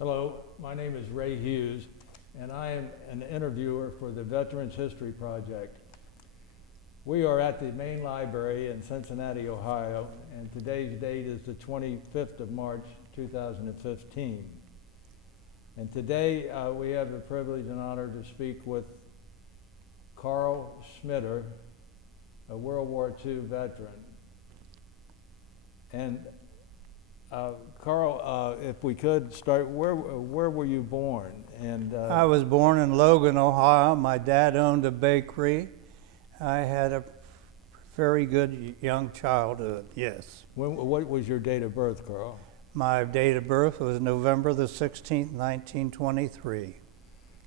Hello, my name is Ray Hughes, and I am an interviewer for the Veterans History Project. We are at the main library in Cincinnati, Ohio, and today's date is the 25th of March, 2015. And today we have the privilege and honor to speak with Karl Schmitter, a World War II veteran. And Karl, if we could start, where were you born? And I was born in Logan, Ohio. My dad owned a bakery. I had a very good young childhood, yes. what was your date of birth, Karl? My date of birth was November the 16th, 1923.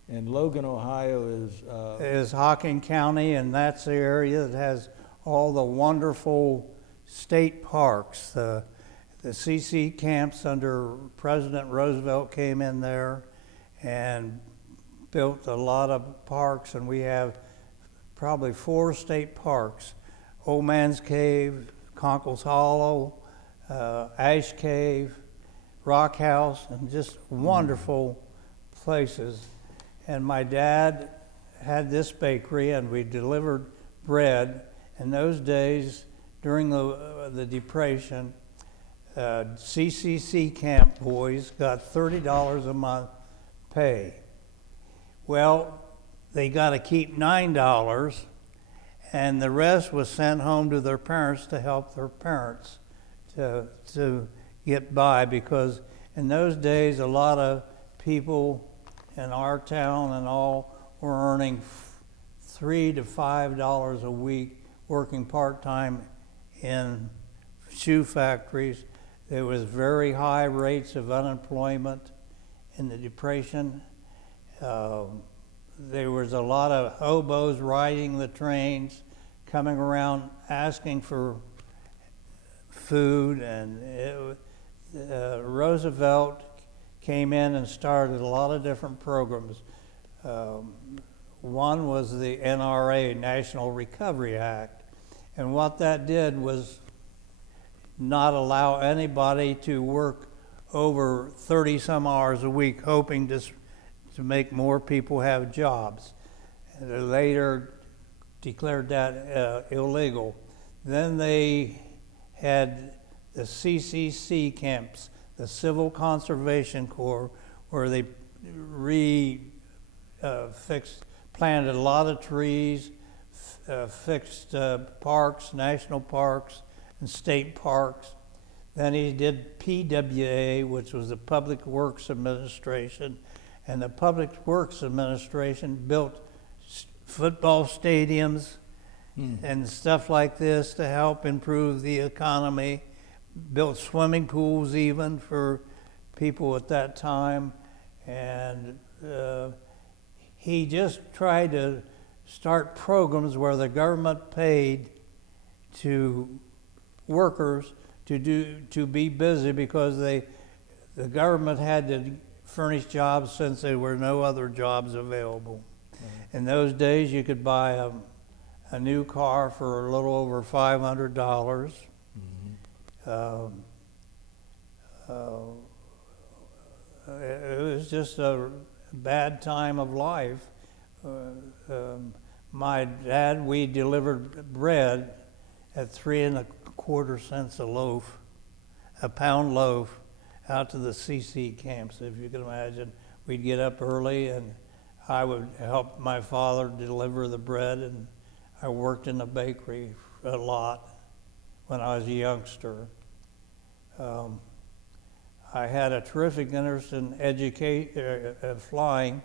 And Logan, Ohio is Hocking County, and that's the area that has all the wonderful state parks. The CC camps under President Roosevelt came in there and built a lot of parks, and we have probably 4 state parks: Old Man's Cave, Conkle's Hollow, Ash Cave, Rock House, and just wonderful places. And my dad had this bakery, and we delivered bread. In those days, during the Depression, CCC camp boys got $30 a month pay. Well, they got to keep $9, and the rest was sent home to their parents to help their parents to get by, because in those days a lot of people in our town and all were earning $3 to $5 a week working part-time in shoe factories. There was very high rates of unemployment in the Depression. There was a lot of hobos riding the trains, coming around asking for food, and Roosevelt came in and started a lot of different programs. One was the NRA, National Recovery Act, and what that did was not allow anybody to work over 30 some hours a week, hoping to make more people have jobs. And they later declared that illegal. Then they had the CCC camps, the Civil Conservation Corps, where they planted a lot of trees, fixed parks, national parks, and state parks. Then he did PWA, which was the Public Works Administration, and the Public Works Administration built football stadiums and stuff like this to help improve the economy, built swimming pools even for people at that time, and he just tried to start programs where the government paid to workers to be busy, because the government had to furnish jobs since there were no other jobs available. In those days, you could buy a new car for a little over $500. It was just a bad time of life. My dad, we delivered bread at 3 1/4 cents a pound loaf, out to the CC camps. If you can imagine, we'd get up early, and I would help my father deliver the bread, and I worked in the bakery a lot when I was a youngster. I had a terrific interest in flying,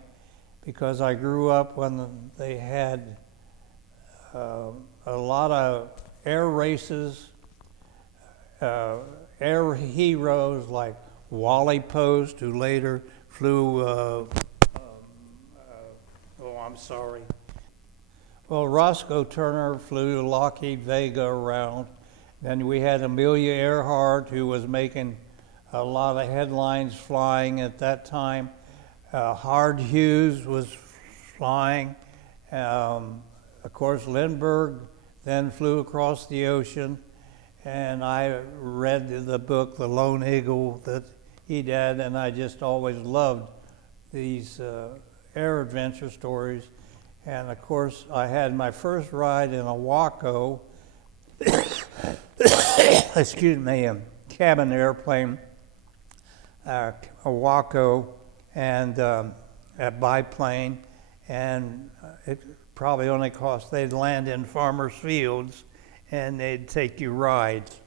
because I grew up when they had a lot of air races, air heroes like Wally Post, who later flew, well, Roscoe Turner flew Lockheed Vega around. Then we had Amelia Earhart, who was making a lot of headlines flying at that time. Howard Hughes was flying. Of course, Lindbergh then flew across the ocean, and I read the book, The Lone Eagle, that he did, and I just always loved these air adventure stories. And of course, I had my first ride in a Waco, excuse me, a cabin airplane, a Waco, and a biplane, and it probably only cost, they'd land in farmers' fields, and they'd take you rides.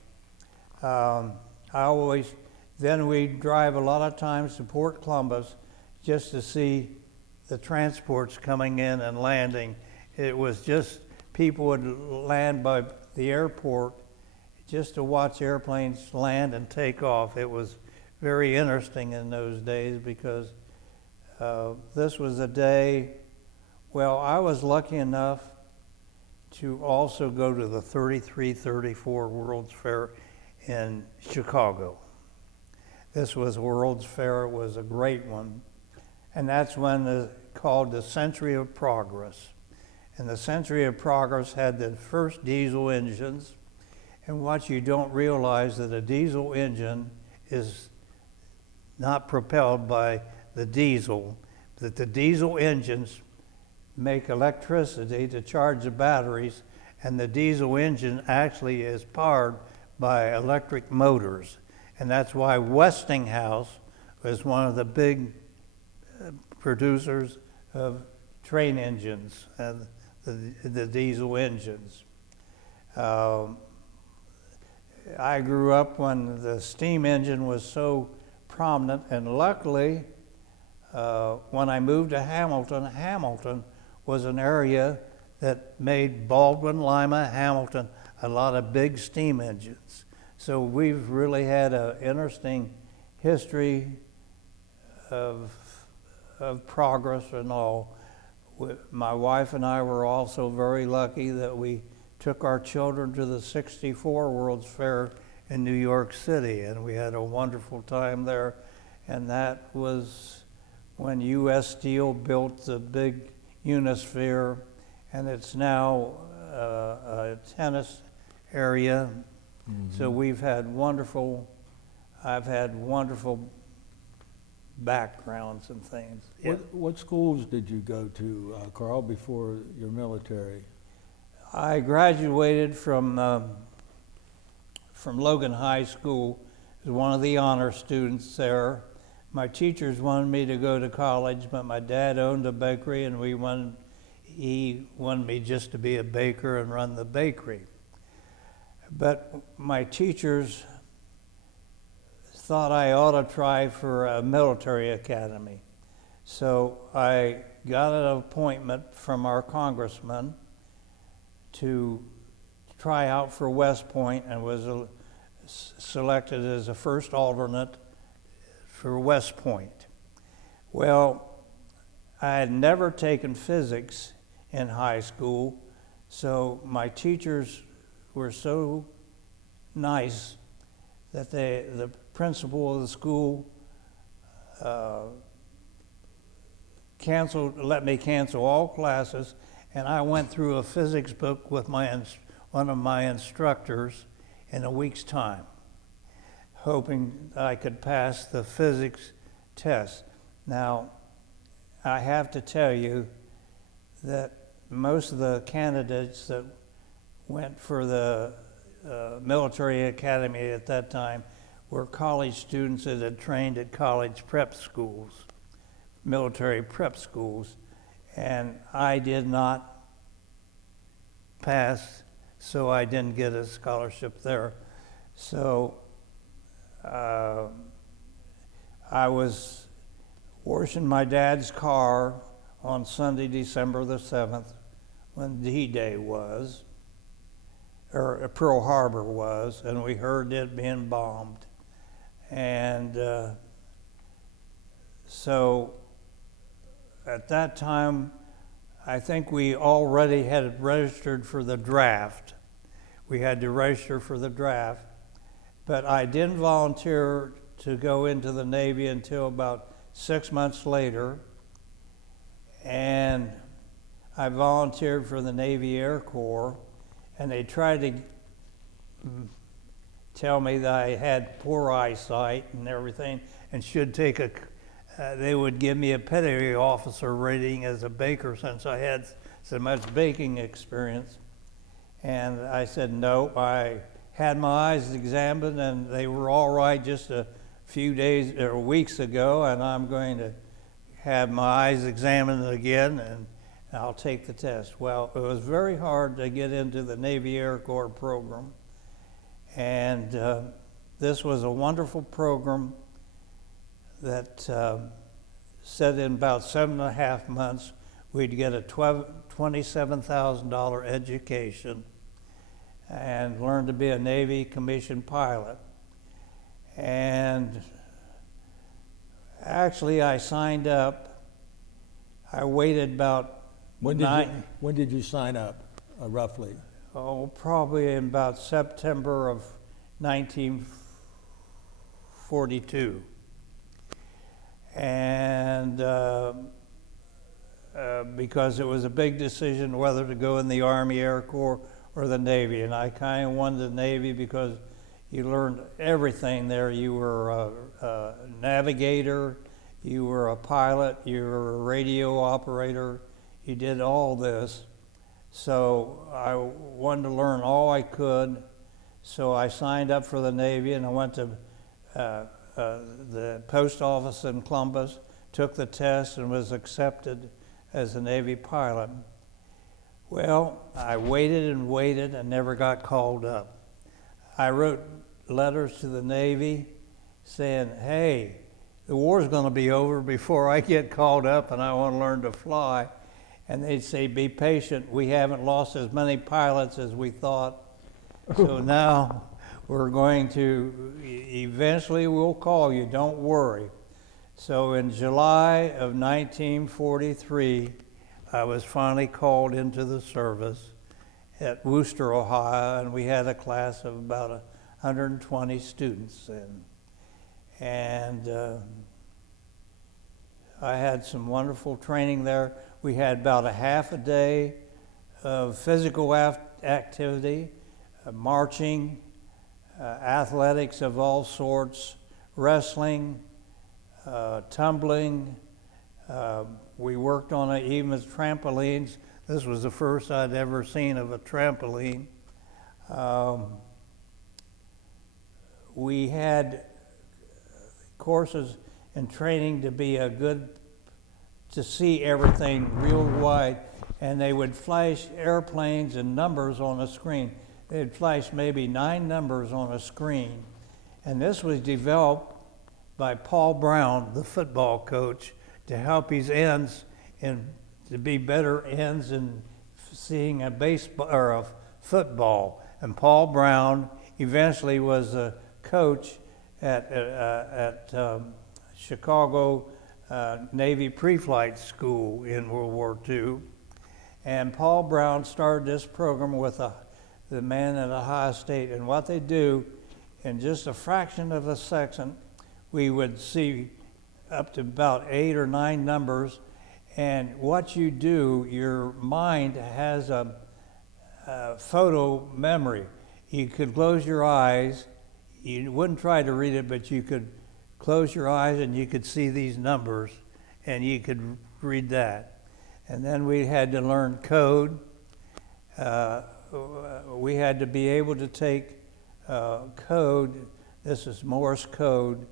Then we'd drive a lot of times to Port Columbus just to see the transports coming in and landing. It was just, people would land by the airport just to watch airplanes land and take off. It was very interesting in those days because this was a day, well, I was lucky enough to also go to the 33-34 World's Fair in Chicago. This was World's Fair. It was a great one. And that's when called the Century of Progress. And the Century of Progress had the first diesel engines. And what you don't realize that a diesel engine is not propelled by the diesel, that the diesel engines make electricity to charge the batteries, and the diesel engine actually is powered by electric motors. And that's why Westinghouse was one of the big producers of train engines and the diesel engines. I grew up when the steam engine was so prominent, and luckily, when I moved to Hamilton was an area that made Baldwin, Lima, Hamilton a lot of big steam engines. So we've really had an interesting history of progress and all. My wife and I were also very lucky that we took our children to the 64 World's Fair in New York City, and we had a wonderful time there. And that was when U.S. Steel built the big Unisphere, and it's now a tennis area. Mm-hmm. So I've had wonderful backgrounds and things. What schools did you go to, Karl, before your military? I graduated from Logan High School as one of the honor students there. My teachers wanted me to go to college, but my dad owned a bakery, and he wanted me just to be a baker and run the bakery. But my teachers thought I ought to try for a military academy. So I got an appointment from our congressman to try out for West Point, and was selected as a first alternate for West Point. Well, I had never taken physics in high school, so my teachers were so nice that the principal of the school let me cancel all classes, and I went through a physics book with one of my instructors in a week's time, hoping I could pass the physics test. Now, I have to tell you that most of the candidates that went for the military academy at that time were college students that had trained at college prep schools, military prep schools, and I did not pass, so I didn't get a scholarship there. So I was washing my dad's car on Sunday, December the 7th, when D-Day was, or Pearl Harbor was, and we heard it being bombed. And so at that time, I think we already had registered for the draft. We had to register for the draft, but I didn't volunteer to go into the Navy until about 6 months later, and I volunteered for the Navy Air Corps, and they tried to tell me that I had poor eyesight and everything, and should take they would give me a petty officer rating as a baker since I had so much baking experience. And I said, no. I had my eyes examined and they were all right just a few days or weeks ago, and I'm going to have my eyes examined again and I'll take the test. Well, it was very hard to get into the Navy Air Corps program, and this was a wonderful program that said in about 7.5 months we'd get a $27,000 education and learn to be a Navy commissioned pilot. And actually I signed up. I waited about When did you sign up, roughly? Oh, probably in about September of 1942. And because it was a big decision whether to go in the Army, Air Corps, or the Navy. And I kind of wanted the Navy because you learned everything there. You were a navigator, you were a pilot, you were a radio operator. You did all this. So I wanted to learn all I could. So I signed up for the Navy and I went to the post office in Columbus, took the test and was accepted as a Navy pilot. Well, I waited and waited and never got called up. I wrote letters to the Navy saying, hey, the war's going to be over before I get called up and I want to learn to fly. And they'd say, be patient, we haven't lost as many pilots as we thought. So now we're going to, eventually we'll call you, don't worry. So in July of 1943, I was finally called into the service at Wooster, Ohio, and we had a class of about 120 students. And I had some wonderful training there. We had about a half a day of physical activity, marching, athletics of all sorts, wrestling, tumbling. We worked on even with trampolines. This was the first I'd ever seen of a trampoline. We had courses and training to be to see everything real wide, and they would flash airplanes and numbers on a screen. They'd flash maybe 9 numbers on a screen, and this was developed by Paul Brown, the football coach, to help his ends and to be better ends in seeing a baseball or a football. And Paul Brown eventually was a coach at Chicago Navy Pre-Flight School in World War II. And Paul Brown started this program with the man at Ohio State. And what they do, in just a fraction of a second, we would see up to about 8 or 9 numbers. And what you do, your mind has a photo memory. You could close your eyes. You wouldn't try to read it, but you could close your eyes and you could see these numbers and you could read that. And then we had to learn code. We had to be able to take code. This is Morse code,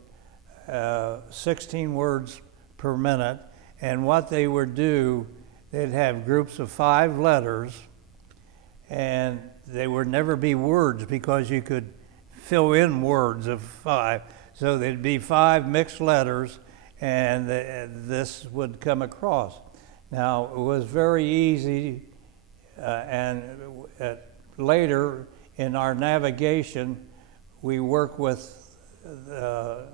16 words per minute. And what they would do, they'd have groups of 5 letters, and they would never be words because you could fill in words of 5. So there'd be 5 mixed letters, and this would come across. Now, it was very easy, and later in our navigation, we work with the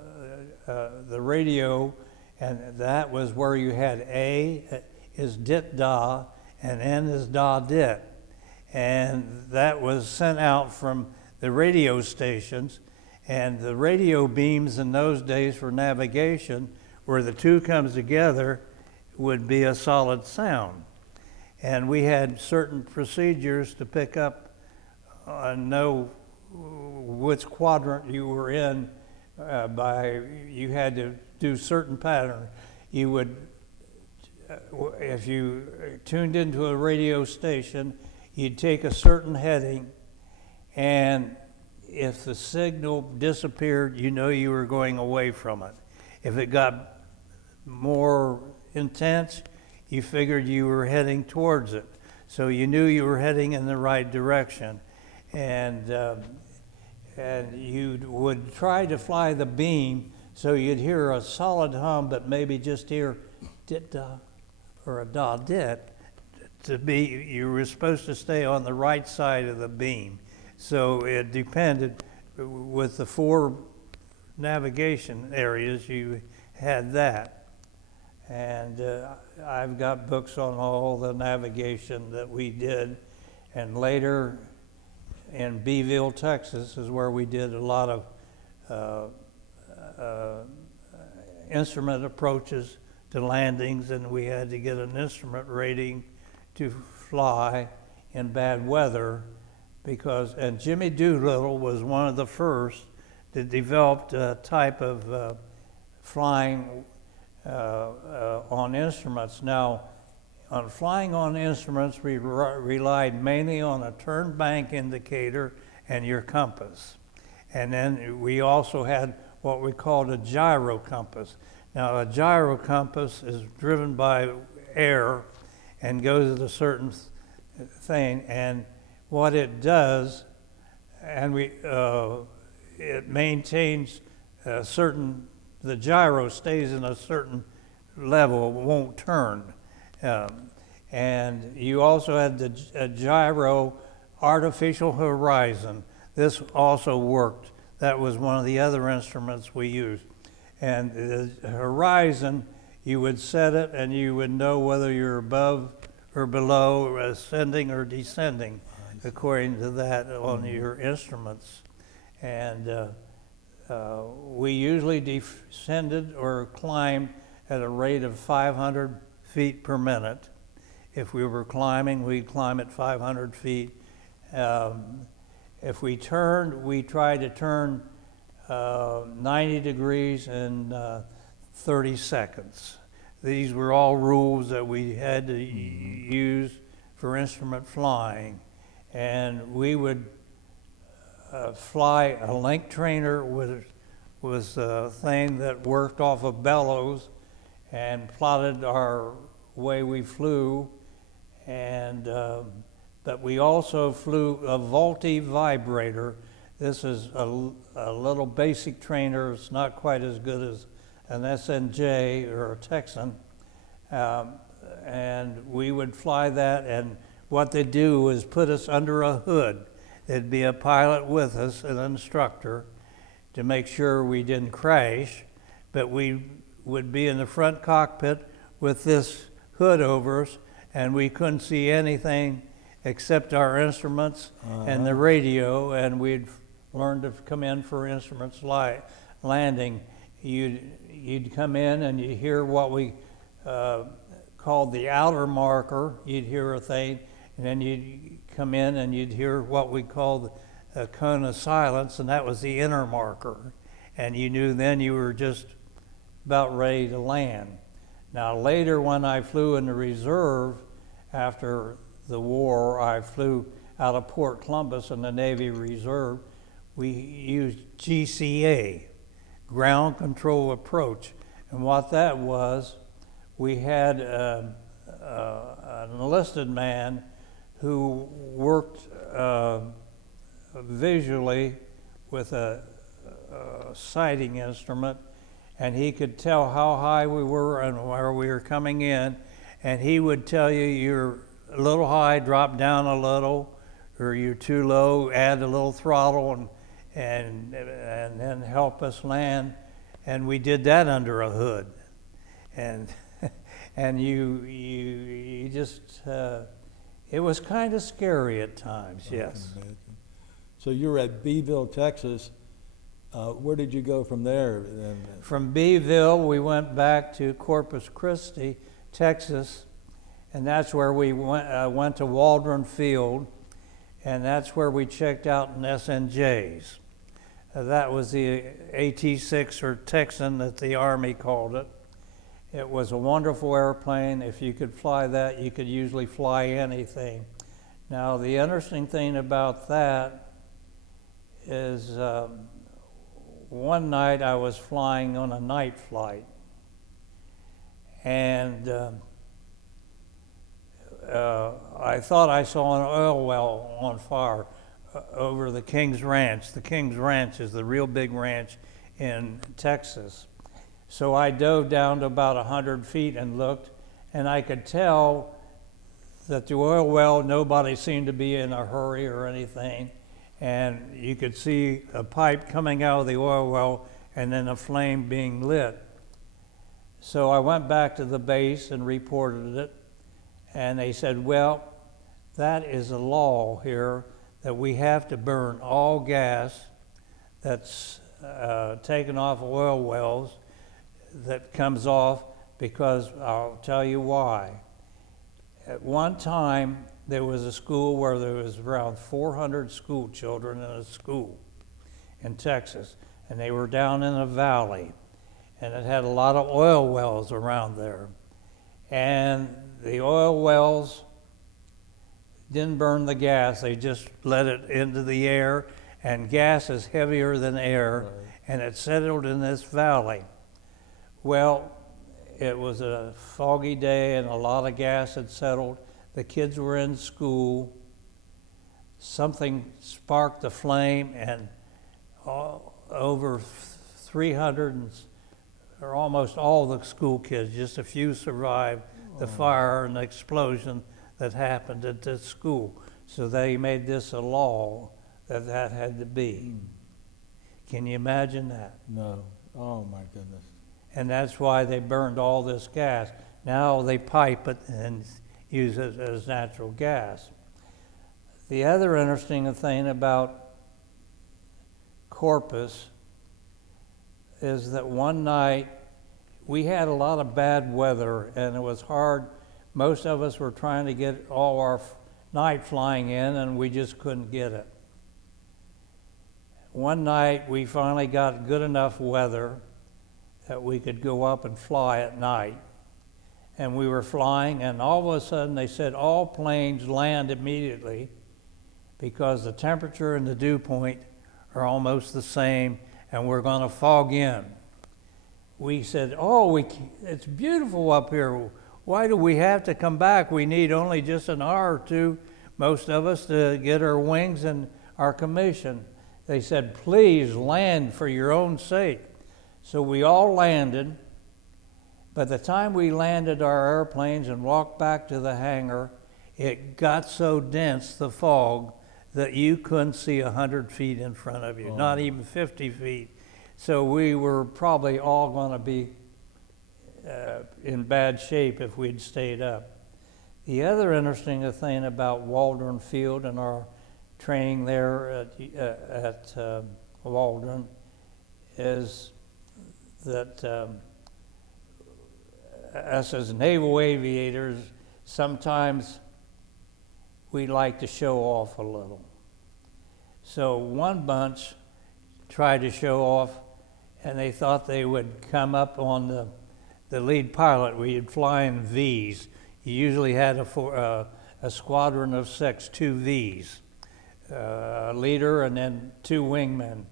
radio, and that was where you had A is dit da, and N is da dit. And that was sent out from the radio stations, and the radio beams in those days for navigation, where the two comes together, would be a solid sound. And we had certain procedures to pick up and know which quadrant you were in you had to do certain pattern. You would, if you tuned into a radio station, you'd take a certain heading, and if the signal disappeared, you know you were going away from it. If it got more intense, you figured you were heading towards it. So you knew you were heading in the right direction. And you would try to fly the beam so you'd hear a solid hum, but maybe just hear dit-da or a da-dit. You were supposed to stay on the right side of the beam. So it depended. With the 4 navigation areas, you had that. And I've got books on all the navigation that we did. And later in Beeville, Texas, is where we did a lot of instrument approaches to landings, and we had to get an instrument rating to fly in bad weather. And Jimmy Doolittle was one of the first that developed a type of flying on instruments. Now, on flying on instruments, we relied mainly on a turn bank indicator and your compass. And then we also had what we called a gyro compass. Now, a gyro compass is driven by air and goes at a certain thing, and what it does, and it maintains the gyro stays in a certain level, it won't turn. And you also had a gyro artificial horizon. This also worked. That was one of the other instruments we used. And the horizon, you would set it and you would know whether you're above or below, or ascending or descending, according to that on your instruments. And we usually descended or climbed at a rate of 500 feet per minute. If we were climbing, we'd climb at 500 feet. If we turned, we tried to turn 90 degrees in 30 seconds. These were all rules that we had to use for instrument flying. And we would fly a link trainer was a thing that worked off of bellows and plotted our way we flew. And but we also flew a Volti vibrator. This is a little basic trainer. It's not quite as good as an SNJ or a Texan. And we would fly that, and what they'd do is put us under a hood. There'd be a pilot with us, an instructor, to make sure we didn't crash, but we would be in the front cockpit with this hood over us, and we couldn't see anything except our instruments and the radio, and we'd learn to come in for instruments landing. You'd come in and you'd hear what we called the outer marker. You'd hear a thing, and then you'd come in and you'd hear what we called a cone of silence, and that was the inner marker. And you knew then you were just about ready to land. Now later, when I flew in the reserve after the war, I flew out of Port Columbus in the Navy Reserve. We used GCA, ground control approach. And what that was, we had an enlisted man who worked visually with a sighting instrument, and he could tell how high we were and where we were coming in, and he would tell you you're a little high, drop down a little, or you're too low, add a little throttle, and then help us land. And we did that under a hood, and you just it was kind of scary at times, yes. So you were at Beeville, Texas. Where did you go from there? From Beeville, we went back to Corpus Christi, Texas, and that's where we went to Waldron Field, and that's where we checked out in SNJs. That was the AT-6 or Texan that the Army called it. It was a wonderful airplane. If you could fly that, you could usually fly anything. Now, the interesting thing about that is one night I was flying on a night flight, and I thought I saw an oil well on fire over the King's Ranch. The King's Ranch is the real big ranch in Texas. So I dove down to about 100 feet and looked, and I could tell that the oil well, nobody seemed to be in a hurry or anything, and you could see a pipe coming out of the oil well and then a flame being lit. So I went back to the base and reported it, and they said, well, that is a law here that we have to burn all gas that's taken off oil wells that comes off, because I'll tell you why. At one time, there was a school where there was around 400 school children in a school in Texas, and they were down in a valley, and it had a lot of oil wells around there. And the oil wells didn't burn the gas, they just let it into the air, and gas is heavier than air, right. And it settled in this valley. Well, it was a foggy day and a lot of gas had settled. The kids were in school. Something sparked the flame, and over 300, or almost all the school kids, just a few survived the fire and the explosion that happened at this school. So they made this a law that had to be. Can you imagine that? No. Oh my goodness. And that's why they burned all this gas. Now they pipe it and use it as natural gas. The other interesting thing about Corpus is that one night we had a lot of bad weather, and it was hard. Most of us were trying to get all our night flying in, and we just couldn't get it. One night we finally got good enough weather that we could go up and fly at night. And we were flying, and all of a sudden they said all planes land immediately because the temperature and the dew point are almost the same, and we're going to fog in. We said, it's beautiful up here. Why do we have to come back? We need only just an hour or two, most of us, to get our wings and our commission. They said, please land for your own sake. So we all landed. By the time we landed our airplanes and walked back to the hangar, it got so dense, the fog, that you couldn't see 100 feet in front of you, not even 50 feet. So we were probably all going to be in bad shape if we'd stayed up. The other interesting thing about Waldron Field and our training there at Waldron is that us as naval aviators, sometimes we like to show off a little. So one bunch tried to show off, and they thought they would come up on the lead pilot. We'd fly in Vs. You usually had a squadron of 6, 2 Vs, a leader and then 2 wingmen.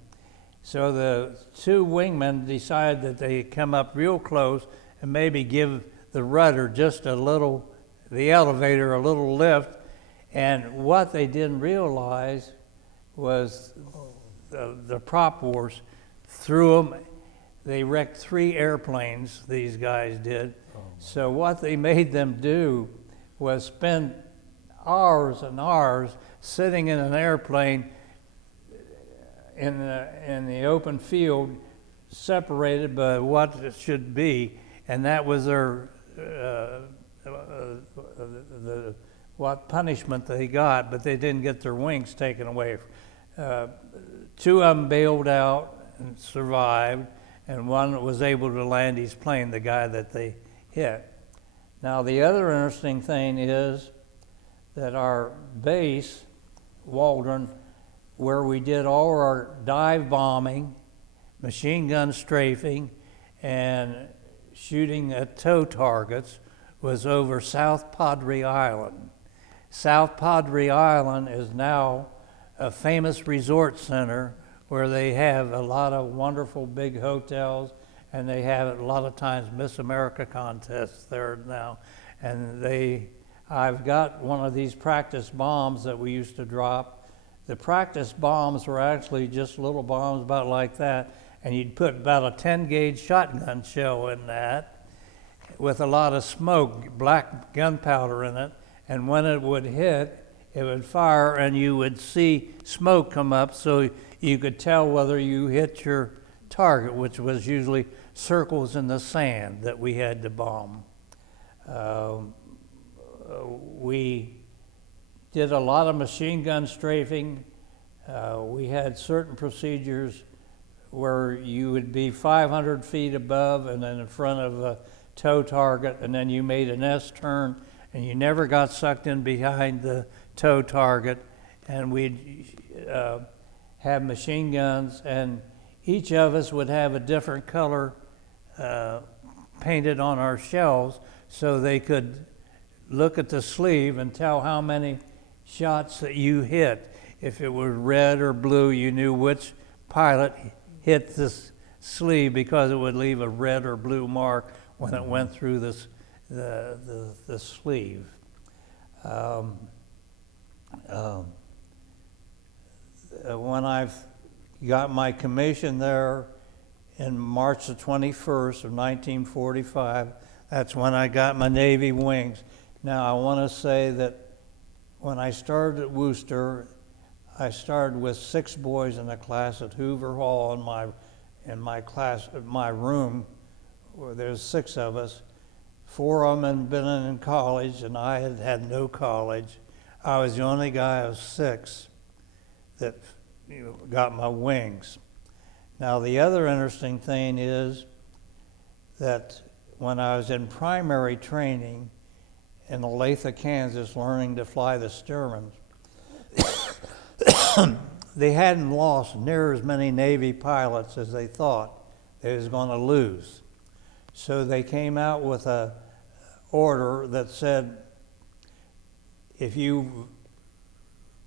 So the 2 wingmen decided that they'd come up real close and maybe give the rudder just a little, the elevator a little lift. And what they didn't realize was the prop wars threw them. They wrecked 3 airplanes, these guys did. So what they made them do was spend hours and hours sitting in an airplane in the open field, separated by what it should be, and that was their what punishment they got, but they didn't get their wings taken away. 2 of them bailed out and survived, and one was able to land his plane, the guy that they hit. Now the other interesting thing is that our base, Waldron, where we did all our dive bombing, machine gun strafing, and shooting at tow targets was over South Padre Island. South Padre Island is now a famous resort center where they have a lot of wonderful big hotels, and they have a lot of times Miss America contests there now. And I've got one of these practice bombs that we used to drop. The practice bombs were actually just little bombs about like that, and you'd put about a 10-gauge shotgun shell in that with a lot of smoke, black gunpowder in it, and when it would hit, it would fire and you would see smoke come up so you could tell whether you hit your target, which was usually circles in the sand that we had to bomb. We did a lot of machine gun strafing. We had certain procedures where you would be 500 feet above and then in front of a tow target, and then you made an S-turn, and you never got sucked in behind the tow target. And we'd have machine guns, and each of us would have a different color painted on our shells so they could look at the sleeve and tell how many shots that you hit. If it was red or blue, you knew which pilot hit this sleeve because it would leave a red or blue mark when it went through the sleeve. When I've got my commission there in March the 21st of 1945, that's when I got my Navy wings. Now I want to say that when I started at Worcester, I started with 6 boys in the class at Hoover Hall in my class, my room, where there's 6 of us. 4 of them had been in college, and I had had no college. I was the only guy of 6 that got my wings. Now the other interesting thing is that when I was in primary training in Olathe, Kansas, learning to fly the Stearmans, they hadn't lost near as many Navy pilots as they thought they was going to lose. So they came out with a order that said, if you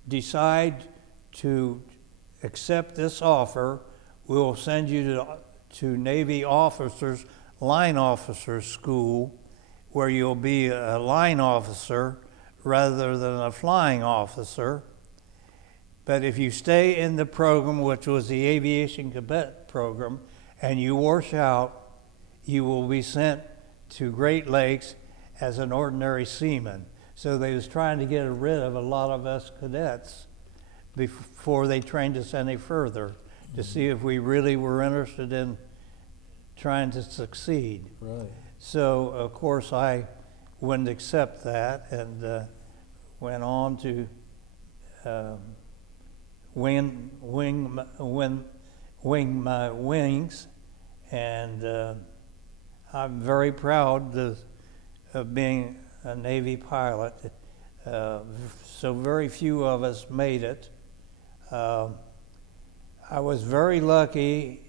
decide to accept this offer, we will send you to Navy officers, line officers school, where you'll be a line officer rather than a flying officer. But if you stay in the program, which was the aviation cadet program, and you wash out, you will be sent to Great Lakes as an ordinary seaman. So they was trying to get rid of a lot of us cadets before they trained us any further, to see if we really were interested in trying to succeed. Right. So of course I wouldn't accept that, and went on to wing my wings, and I'm very proud of being a Navy pilot. So very few of us made it. I was very lucky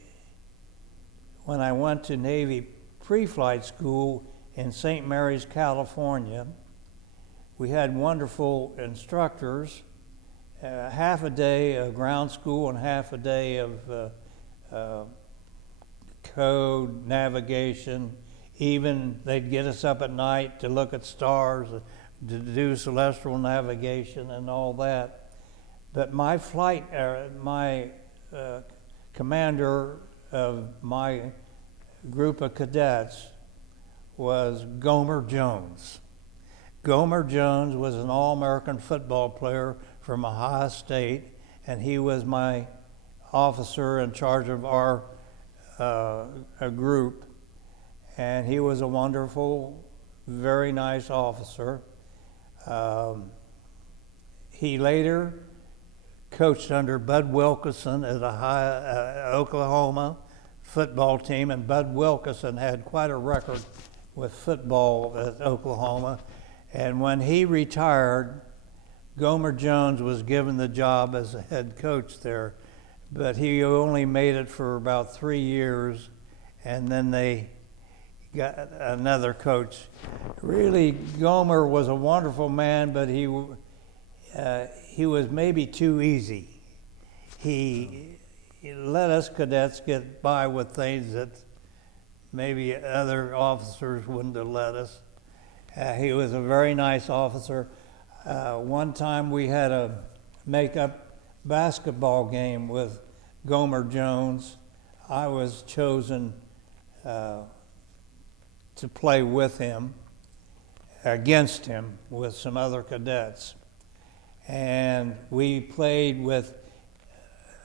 when I went to Navy pre-flight school in St. Mary's, California. We had wonderful instructors, half a day of ground school and half a day of code, navigation. Even they'd get us up at night to look at stars, to do celestial navigation and all that. But my commander of my group of cadets was Gomer Jones. Gomer Jones was an All-American football player from Ohio State, and he was my officer in charge of our group. And he was a wonderful, very nice officer. He later coached under Bud Wilkinson at Oklahoma football team, and Bud Wilkinson had quite a record with football at Oklahoma. And when he retired, Gomer Jones was given the job as a head coach there, but he only made it for about 3 years, and then they got another coach. Really, Gomer was a wonderful man, but he was maybe too easy. He let us cadets get by with things that maybe other officers wouldn't have let us. He was a very nice officer. One time we had a make-up basketball game with Gomer Jones. I was chosen to play with him, against him, with some other cadets. And we played with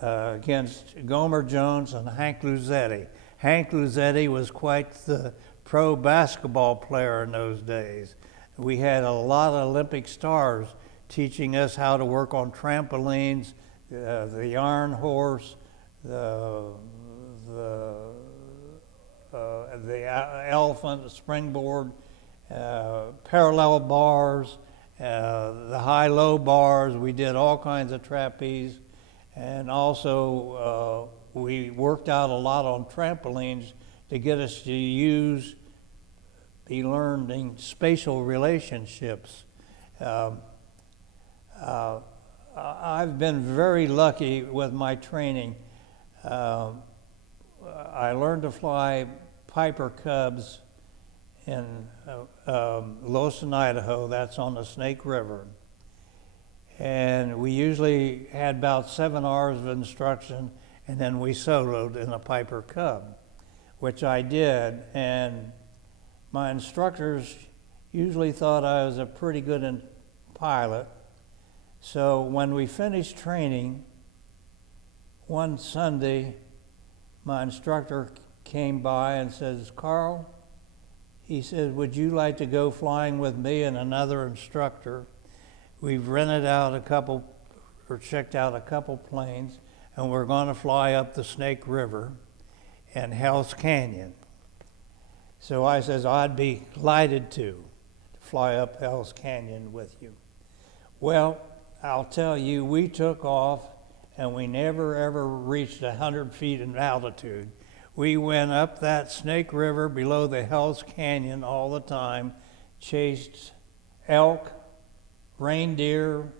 against Gomer Jones and Hank Luzetti. Hank Luzetti was quite the pro basketball player in those days. We had a lot of Olympic stars teaching us how to work on trampolines, the iron horse, the elephant, the springboard, parallel bars, the high-low bars. We did all kinds of trapeze. And also, we worked out a lot on trampolines to get us to be learning spatial relationships. I've been very lucky with my training. I learned to fly Piper Cubs in Lawson, Idaho. That's on the Snake River. And we usually had about 7 hours of instruction, and then we soloed in a Piper Cub, which I did. And my instructors usually thought I was a pretty good pilot. So when we finished training, one Sunday, my instructor came by and says, "Karl," he says, "would you like to go flying with me and another instructor? We've rented out checked out a couple planes, and we're going to fly up the Snake River and Hell's Canyon." So I says, "I'd be delighted to fly up Hell's Canyon with you." Well, I'll tell you, we took off, and we never ever reached 100 feet in altitude. We went up that Snake River below the Hell's Canyon all the time, chased elk, reindeer,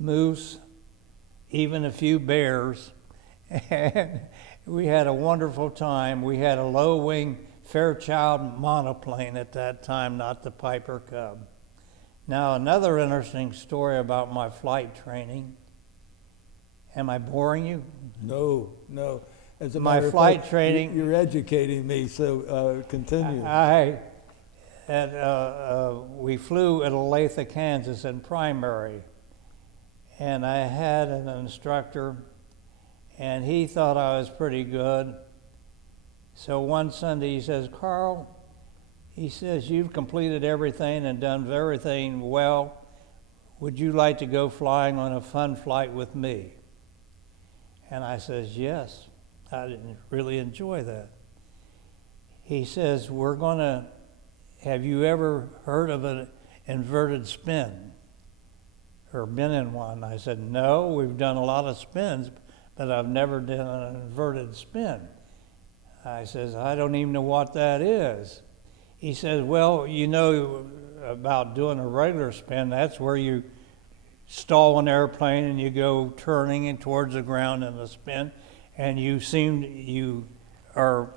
moose, even a few bears, and we had a wonderful time. We had a low-wing Fairchild monoplane at that time, not the Piper Cub. Now, another interesting story about my flight training. Am I boring you? No, no. As a My matter of flight fact, training- You're educating me, so continue. We flew at Olathe, Kansas in primary, and I had an instructor, and he thought I was pretty good. So one Sunday he says, "Karl," he says, "you've completed everything and done everything well. Would you like to go flying on a fun flight with me?" And I says, "Yes, I didn't really enjoy that." He says, "Have you ever heard of an inverted spin or been in one?" I said, "No, we've done a lot of spins, but I've never done an inverted spin." I says, "I don't even know what that is." He says, "Well, you know about doing a regular spin. That's where you stall an airplane and you go turning in towards the ground in a spin, and you are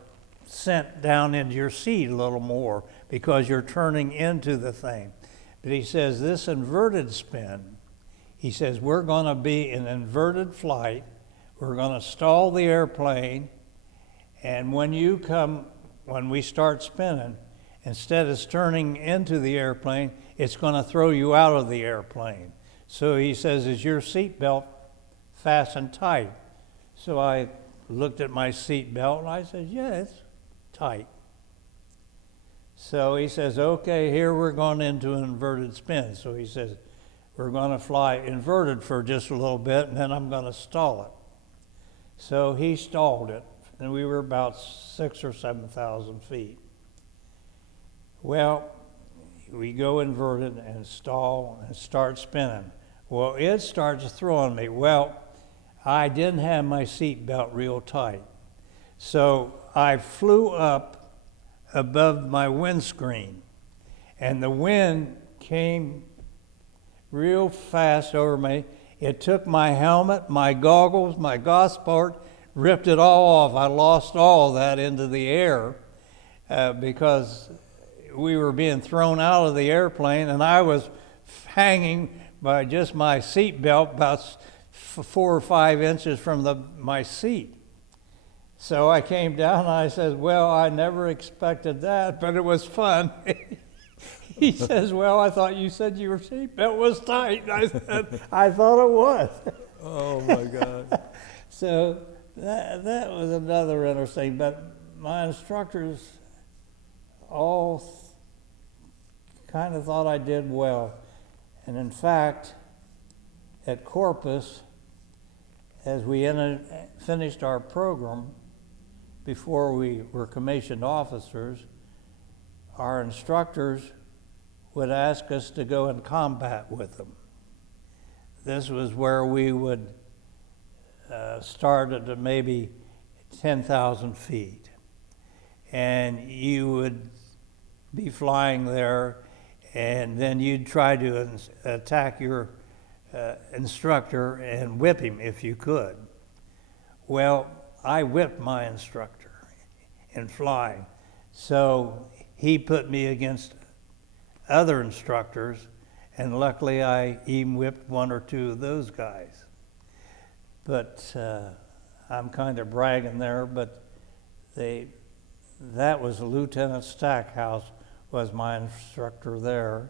sent down into your seat a little more because you're turning into the thing." But he says, "This inverted spin," he says, "we're going to be in inverted flight. We're going to stall the airplane, and when we start spinning, instead of turning into the airplane, it's going to throw you out of the airplane." So he says, "Is your seatbelt fastened tight?" So I looked at my seatbelt and I said, "Yeah, it's tight." So he says, "Okay, here we're going into an inverted spin." So he says, "We're going to fly inverted for just a little bit, and then I'm going to stall it." So he stalled it, and we were about 6,000 or 7,000 feet. Well, we go inverted and stall and start spinning. Well, it starts throwing me. Well, I didn't have my seat belt real tight. So I flew up above my windscreen, and the wind came real fast over me. It took my helmet, my goggles, my Gosport, ripped it all off. I lost all that into the air because we were being thrown out of the airplane, and I was hanging by just my seat belt about 4 or 5 inches from my seat. So I came down and I said, well, I never expected that, but it was fun. He says, well, I thought you said your seatbelt was tight. I said, I thought it was. Oh, my God. So that was another interesting, but my instructors all kind of thought I did well. And in fact, at Corpus, as we finished our program, before we were commissioned officers, our instructors would ask us to go in combat with them. This was where we would start at maybe 10,000 feet. And you would be flying there, and then you'd try to attack your instructor and whip him if you could. Well, I whipped my instructor in flying, so he put me against other instructors, and luckily I even whipped 1 or 2 of those guys. But I'm kind of bragging there, but that was Lieutenant Stackhouse was my instructor there,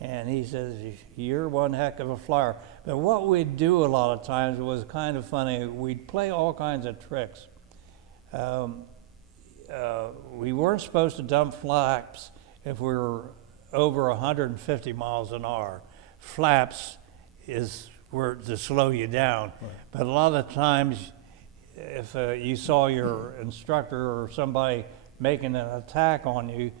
and he says, you're one heck of a flyer. But what we'd do a lot of times was kind of funny. We'd play all kinds of tricks. We weren't supposed to dump flaps if we were over 150 miles an hour. Flaps were to slow you down. Right. But a lot of times, if you saw your instructor or somebody making an attack on you,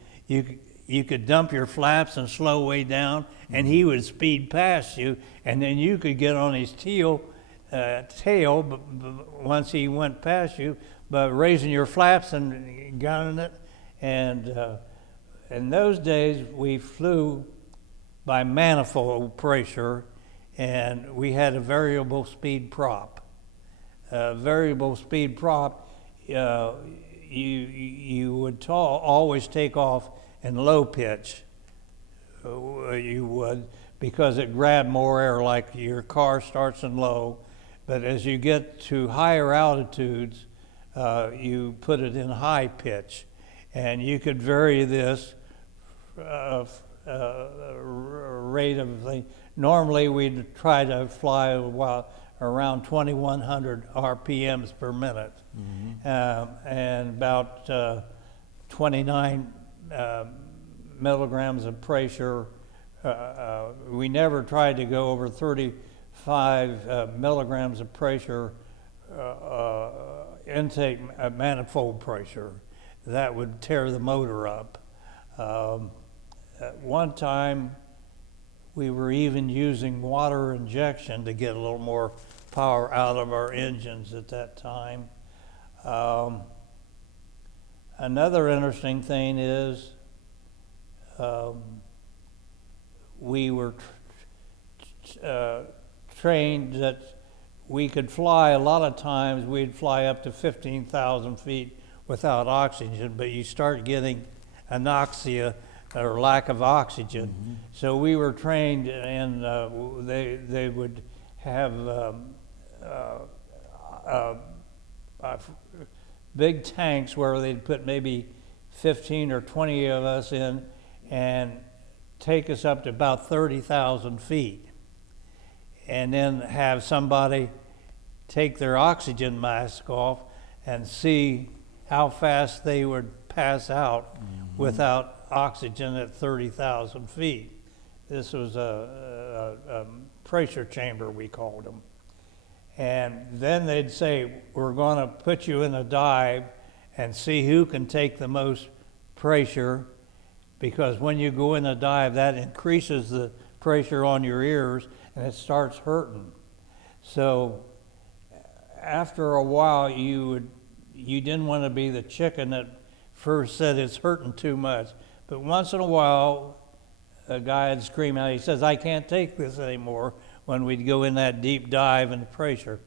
you could dump your flaps and slow way down, and he would speed past you, and then you could get on his tail once he went past you, but raising your flaps and gunning it. And in those days, we flew by manifold pressure, and we had a variable speed prop. Variable speed prop, you would always take off in low pitch, you would, because it grabbed more air, like your car starts in low, but as you get to higher altitudes, you put it in high pitch, and you could vary this rate of the, normally we'd try to fly around 2,100 RPMs per minute, and about 29 milligrams of pressure. We never tried to go over 35 milligrams of pressure intake manifold pressure. That would tear the motor up. At one time, we were even using water injection to get a little more power out of our engines at that time. Another interesting thing is we were trained that we could fly. A lot of times we'd fly up to 15,000 feet without oxygen, but you start getting anoxia or lack of oxygen. So we were trained, and they would have big tanks where they'd put maybe 15 or 20 of us in and take us up to about 30,000 feet, and then have somebody take their oxygen mask off and see how fast they would pass out without oxygen at 30,000 feet. This was a pressure chamber, we called them. And then they'd say, we're going to put you in a dive and see who can take the most pressure because when you go in a dive, that increases the pressure on your ears and it starts hurting. So after a while, you didn't want to be the chicken that first said it's hurting too much. But once in a while, a guy would scream out, he says, I can't take this anymore, when we'd go in that deep dive and the pressure.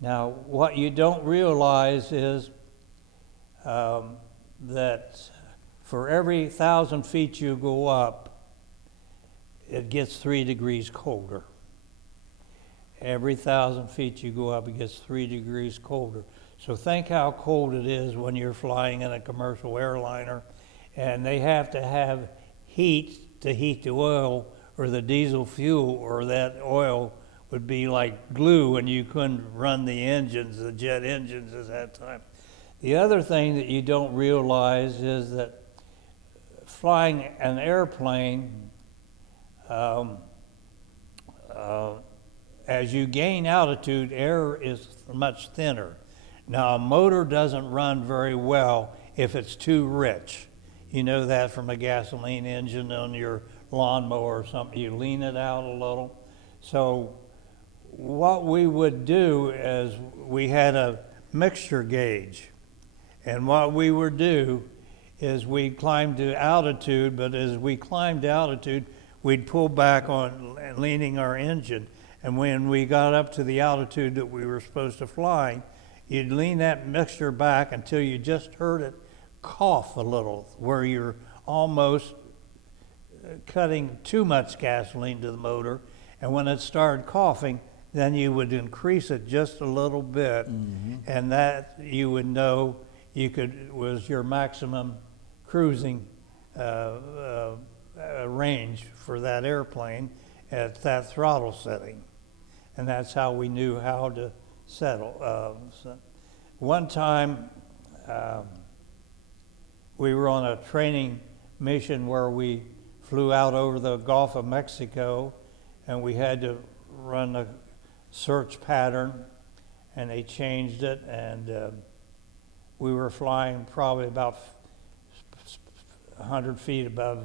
Now, what you don't realize is that for every 1,000 feet you go up, it gets 3 degrees colder. Every 1,000 feet you go up, it gets 3 degrees colder. So think how cold it is when you're flying in a commercial airliner, and they have to have heat to heat the oil or the diesel fuel, or that oil would be like glue and you couldn't run the engines, the jet engines at that time. The other thing that you don't realize is that flying an airplane, as you gain altitude, air is much thinner. Now, a motor doesn't run very well if it's too rich. You know that from a gasoline engine on your lawnmower or something. You lean it out a little. So what we would do is we had a mixture gauge. And what we would do is we climbed to altitude, but as we climbed altitude, we'd pull back on leaning our engine. And when we got up to the altitude that we were supposed to fly, you'd lean that mixture back until you just heard it cough a little, where you're almost cutting too much gasoline to the motor. And when it started coughing, then you would increase it just a little bit, and that you would know was your maximum cruising range for that airplane at that throttle setting. And that's how we knew how to settle. One time, we were on a training mission where we flew out over the Gulf of Mexico, and we had to run a search pattern, and they changed it, and we were flying probably about 100 feet above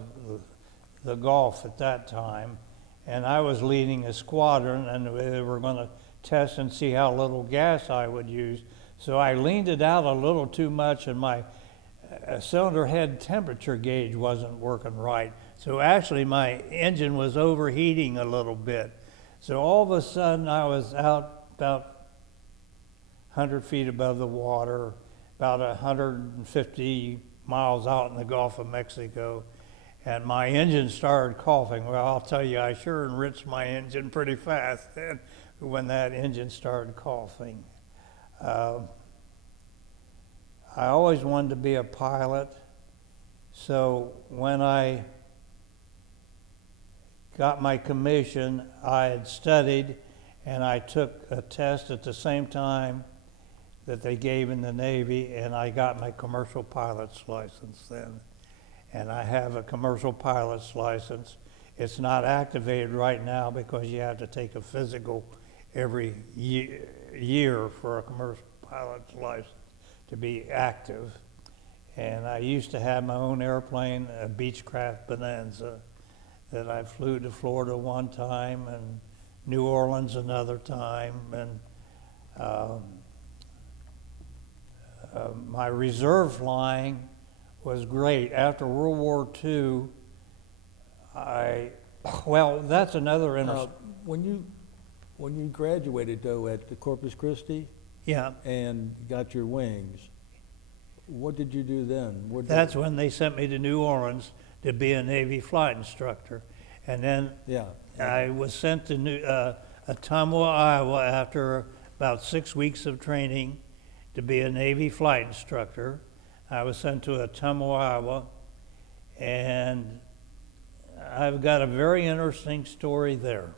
the Gulf at that time, and I was leading a squadron, and they were going to test and see how little gas I would use. So I leaned it out a little too much, and my cylinder head temperature gauge wasn't working right. So actually my engine was overheating a little bit. So all of a sudden I was out about 100 feet above the water, about 150 miles out in the Gulf of Mexico, and my engine started coughing. Well, I'll tell you, I sure enriched my engine pretty fast then when that engine started coughing. I always wanted to be a pilot, so when I got my commission, I had studied, and I took a test at the same time that they gave in the Navy, and I got my commercial pilot's license then. And I have a commercial pilot's license. It's not activated right now because you have to take a physical every year for a commercial pilot's license to be active. And I used to have my own airplane, a Beechcraft Bonanza, that I flew to Florida one time and New Orleans another time. And my reserve flying was great. After World War II, that's another interesting. When you graduated, though, at the Corpus Christi, Yeah, and got your wings, what did you do then? that's when they sent me to New Orleans to be a Navy flight instructor. And then I was sent to Ottumwa, Iowa after about 6 weeks of training to be a Navy flight instructor. I was sent to Ottumwa, Iowa, and I've got a very interesting story there.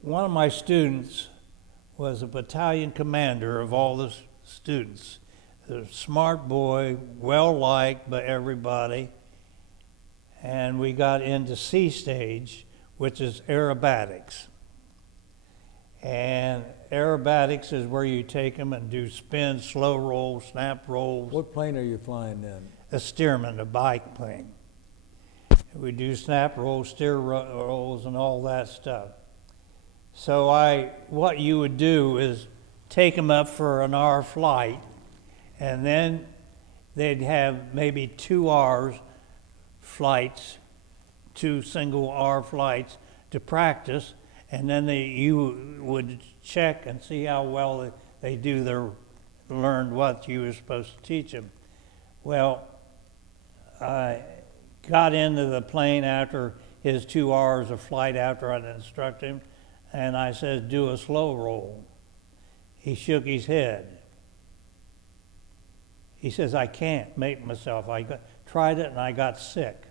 One of my students was a battalion commander of all the students. A smart boy, well-liked by everybody, and we got into C stage, which is aerobatics. And aerobatics is where you take them and do spin, slow rolls, snap rolls. What plane are you flying then? A Stearman, a bike plane. We do snap rolls, steer rolls, and all that stuff. So what you would do is take them up for an hour flight, and then they'd have maybe 2 hours flights, 2 single-hour flights to practice, and then you would check and see how well they learned what you were supposed to teach them. Well, I got into the plane after his 2 hours of flight after I'd instructed him, and I said, do a slow roll. He shook his head. He says, I can't make myself. Tried it and I got sick.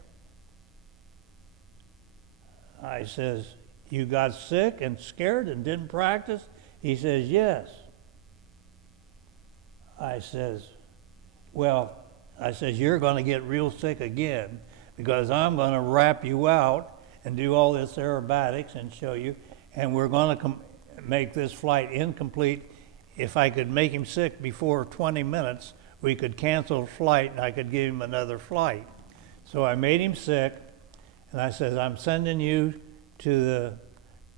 I says, you got sick and scared and didn't practice? He says, yes. I says, you're going to get real sick again because I'm going to wrap you out and do all this aerobatics and show you, and we're going to make this flight incomplete. If I could make him sick before 20 minutes, we could cancel the flight and I could give him another flight. So I made him sick, and I said, I'm sending you to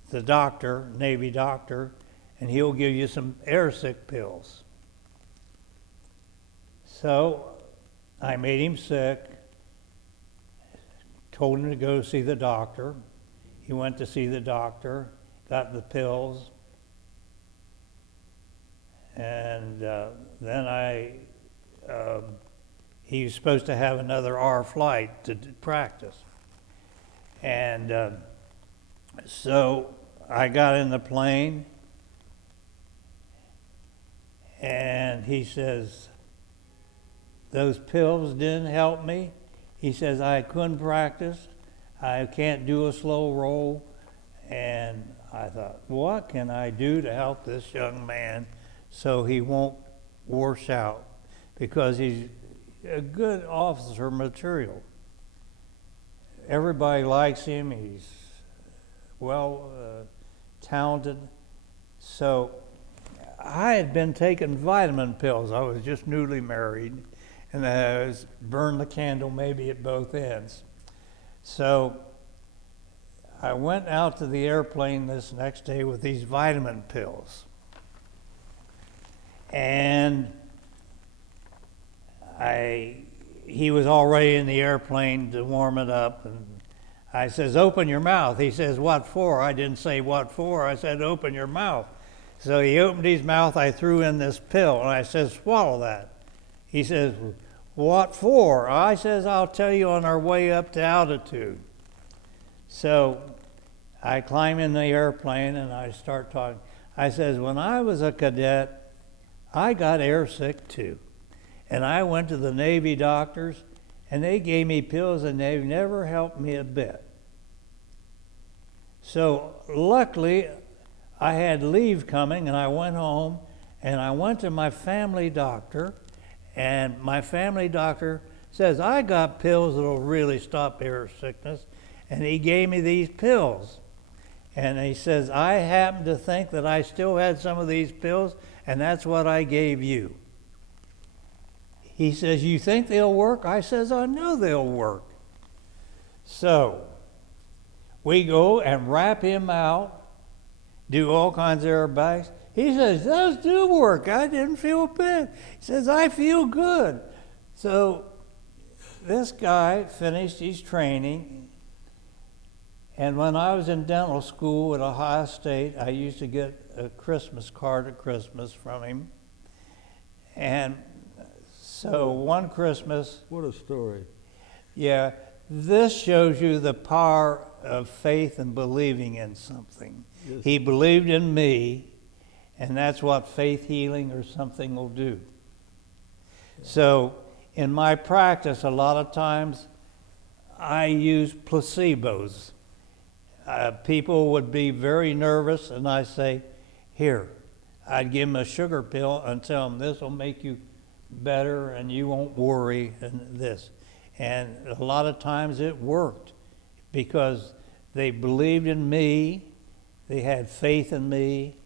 the doctor, Navy doctor, and he'll give you some air sick pills. So I made him sick, told him to go see the doctor. He went to see the doctor, got the pills, and then he was supposed to have another hour flight to practice. And so I got in the plane, and he says, those pills didn't help me. He says, I couldn't practice. I can't do a slow roll. And I thought, what can I do to help this young man so he won't wash out? Because he's a good officer material. Everybody likes him. He's well talented. So I had been taking vitamin pills. I was just newly married, and I was burned the candle maybe at both ends. So I went out to the airplane this next day with these vitamin pills. And he was already in the airplane to warm it up, and I says, open your mouth. He says, what for? I didn't say what for. I said, open your mouth. So he opened his mouth. I threw in this pill, and I said, swallow that. He says, what for? I says, I'll tell you on our way up to altitude. So I climb in the airplane, and I start talking. I says, when I was a cadet, I got airsick too. And I went to the Navy doctors, and they gave me pills, and they've never helped me a bit. So luckily, I had leave coming, and I went home, and I went to my family doctor, and my family doctor says, I got pills that'll really stop air sickness, and he gave me these pills. And he says, I happen to think that I still had some of these pills, and that's what I gave you. He says, you think they'll work? I says, I know they'll work. So we go and wrap him out, do all kinds of aerobatics. He says, those do work. I didn't feel bad. He says, I feel good. So this guy finished his training, and when I was in dental school at Ohio State, I used to get a Christmas card at Christmas from him. And so one Christmas... What a story. Yeah, this shows you the power of faith and believing in something. Yes. He believed in me, and that's what faith healing or something will do. Yeah. So in my practice, a lot of times I use placebos. People would be very nervous, and I say, here, I'd give them a sugar pill and tell them this will make you better and you won't worry and this. And a lot of times it worked because they believed in me, they had faith in me,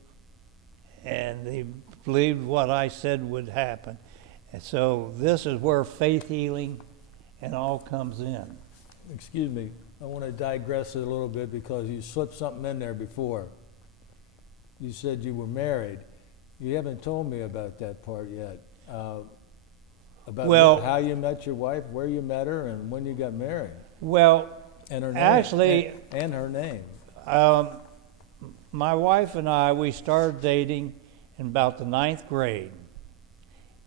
and they believed what I said would happen. And so this is where faith healing and all comes in. Excuse me, I want to digress a little bit because you slipped something in there before. You said you were married. You haven't told me about that part yet. About how you met your wife, where you met her, and when you got married. Well, And her name. actually, and her name. my wife and I, we started dating in about the 9th grade.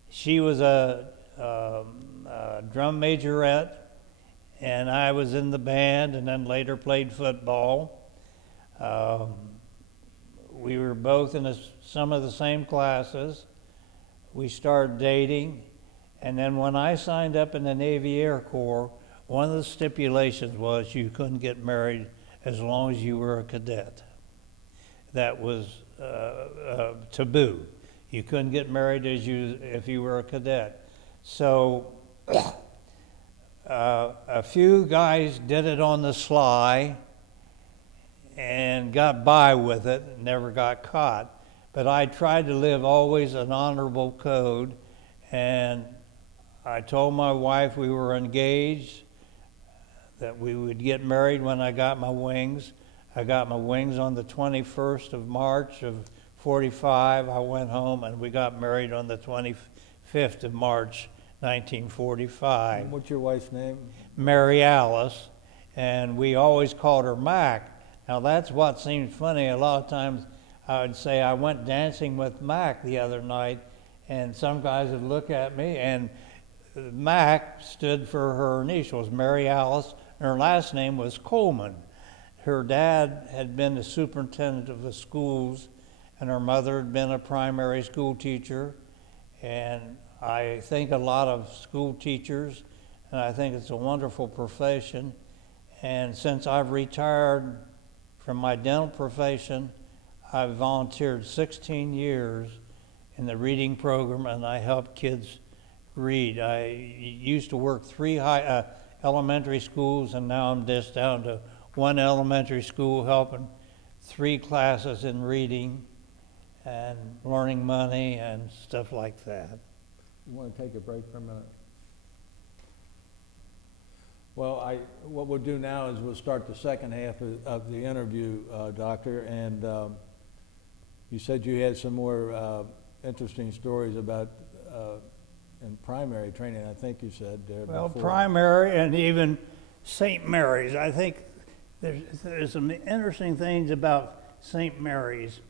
She was a drum majorette, and I was in the band, and then later played football. We were both in some of the same classes. We started dating, and then when I signed up in the Navy Air Corps, one of the stipulations was you couldn't get married as long as you were a cadet. That was taboo. You couldn't get married if you were a cadet. So a few guys did it on the sly and got by with it, never got caught. But I tried to live always an honorable code, and I told my wife we were engaged, that we would get married when I got my wings. I got my wings on the 21st of March of 45. I went home and we got married on the 25th of March, 1945. And what's your wife's name? Mary Alice, and we always called her Mac. Now that's what seemed funny. A lot of times I would say I went dancing with Mac the other night, and some guys would look at me, and Mac stood for her initials, Mary Alice, and her last name was Coleman. Her dad had been the superintendent of the schools, and her mother had been a primary school teacher. And I think a lot of school teachers, and I think it's a wonderful profession. And since I've retired from my dental profession, I've volunteered 16 years in the reading program, and I help kids read. I used to work 3 elementary schools, and now I'm just down to 1 elementary school helping 3 classes in reading and learning money and stuff like that. You want to take a break for a minute? Well, what we'll do now is we'll start the second half of the interview, Doctor, and you said you had some more interesting stories about in primary training, I think you said. Well, before. primary and even St. Mary's. I think there's some interesting things about St. Mary's.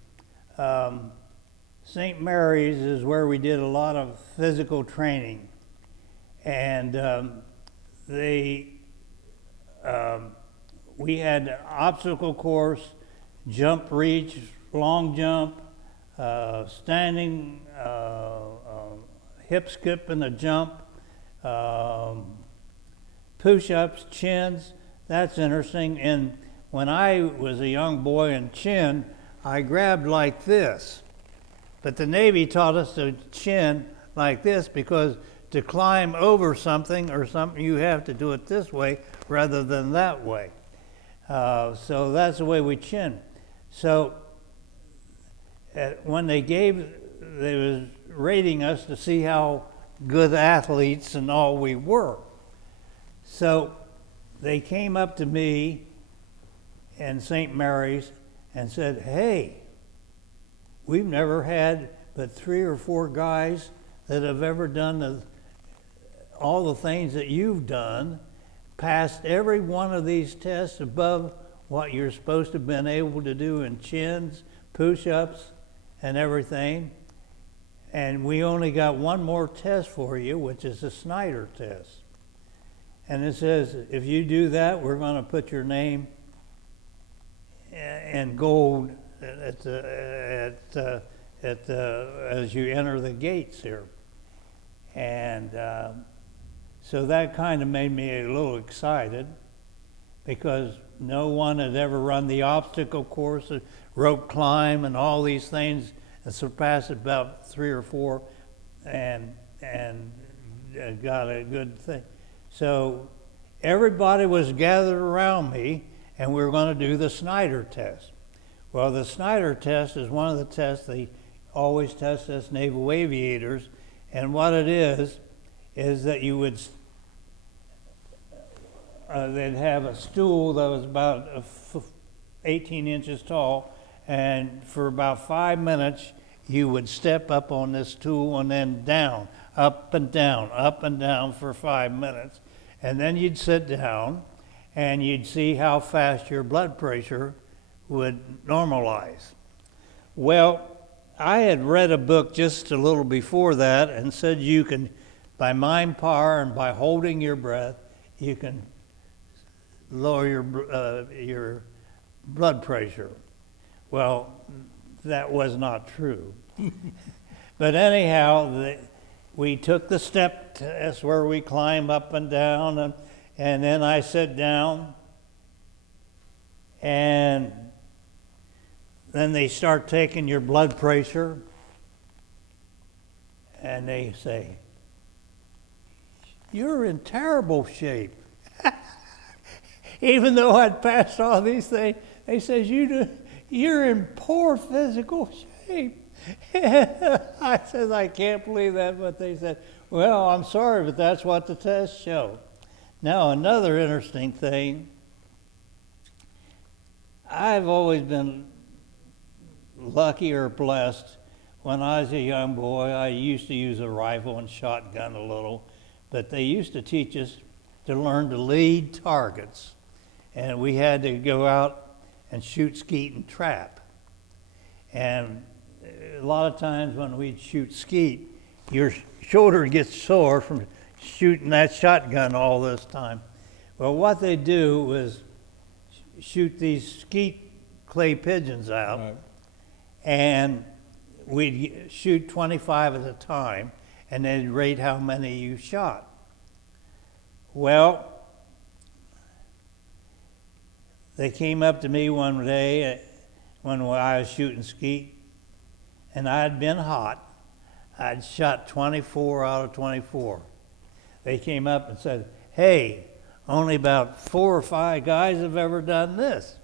St. Mary's is where we did a lot of physical training, and we had an obstacle course, jump reach, long jump, standing, hip skip and a jump, push-ups, chins. That's interesting. And when I was a young boy in chin, I grabbed like this. But the Navy taught us to chin like this because to climb over something or something, you have to do it this way rather than that way. So that's the way we chin. So when they was rating us to see how good athletes and all we were. So they came up to me in St. Mary's and said, "Hey, we've never had but 3 or 4 guys that have ever done all the things that you've done, passed every one of these tests above what you're supposed to have been able to do in chins, push-ups, and everything. And we only got one more test for you, which is the Schmitter test. And it says, if you do that, we're going to put your name in gold as you enter the gates here." And so that kind of made me a little excited because no one had ever run the obstacle course, rope climb, and all these things, and surpassed about 3 or 4, and got a good thing. So everybody was gathered around me, and we were going to do the Schmitter test. Well, the Schmitter test is one of the tests they always test us naval aviators. And what it is that you would, they'd have a stool that was about 18 inches tall, and for about 5 minutes, you would step up on this stool and then down, up and down for 5 minutes. And then you'd sit down and you'd see how fast your blood pressure would normalize. Well, I had read a book just a little before that and said you can, by mind power and by holding your breath, you can lower your blood pressure. Well, that was not true. But anyhow, we took the step test where we climb up and down, and then I sit down, and then they start taking your blood pressure, and they say, "You're in terrible shape." Even though I'd passed all these things, they says, "You're in poor physical shape." I said, "I can't believe that," but they said, "Well, I'm sorry, but that's what the tests show." Now, another interesting thing, I've always been lucky or blessed. When I was a young boy, I used to use a rifle and shotgun a little, but they used to teach us to learn to lead targets. And we had to go out and shoot, skeet, and trap. And a lot of times when we'd shoot skeet, your shoulder gets sore from shooting that shotgun all this time. Well, what they do was shoot these skeet clay pigeons out, right, and we'd shoot 25 at a time, and they'd rate how many you shot. Well, they came up to me one day when I was shooting skeet, and I'd been hot. I'd shot 24 out of 24. They came up and said, "Hey, only about 4 or 5 guys have ever done this."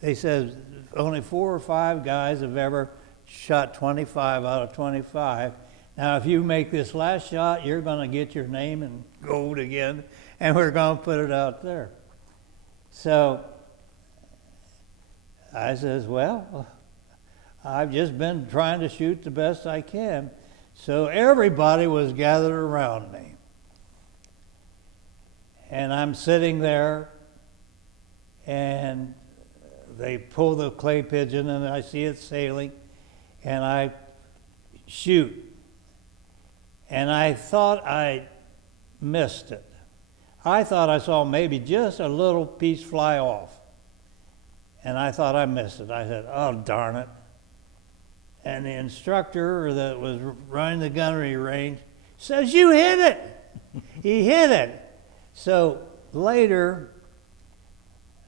They said, "Only 4 or 5 guys have ever shot 25 out of 25. Now, if you make this last shot, you're going to get your name in gold again, and we're going to put it out there." So I says, "Well, I've just been trying to shoot the best I can." So everybody was gathered around me. And I'm sitting there, and they pull the clay pigeon, and I see it sailing, and I shoot. And I thought I missed it. I thought I saw maybe just a little piece fly off. And I thought I missed it. I said, "Oh, darn it." And the instructor that was running the gunnery range says, "You hit it." He hit it. So later,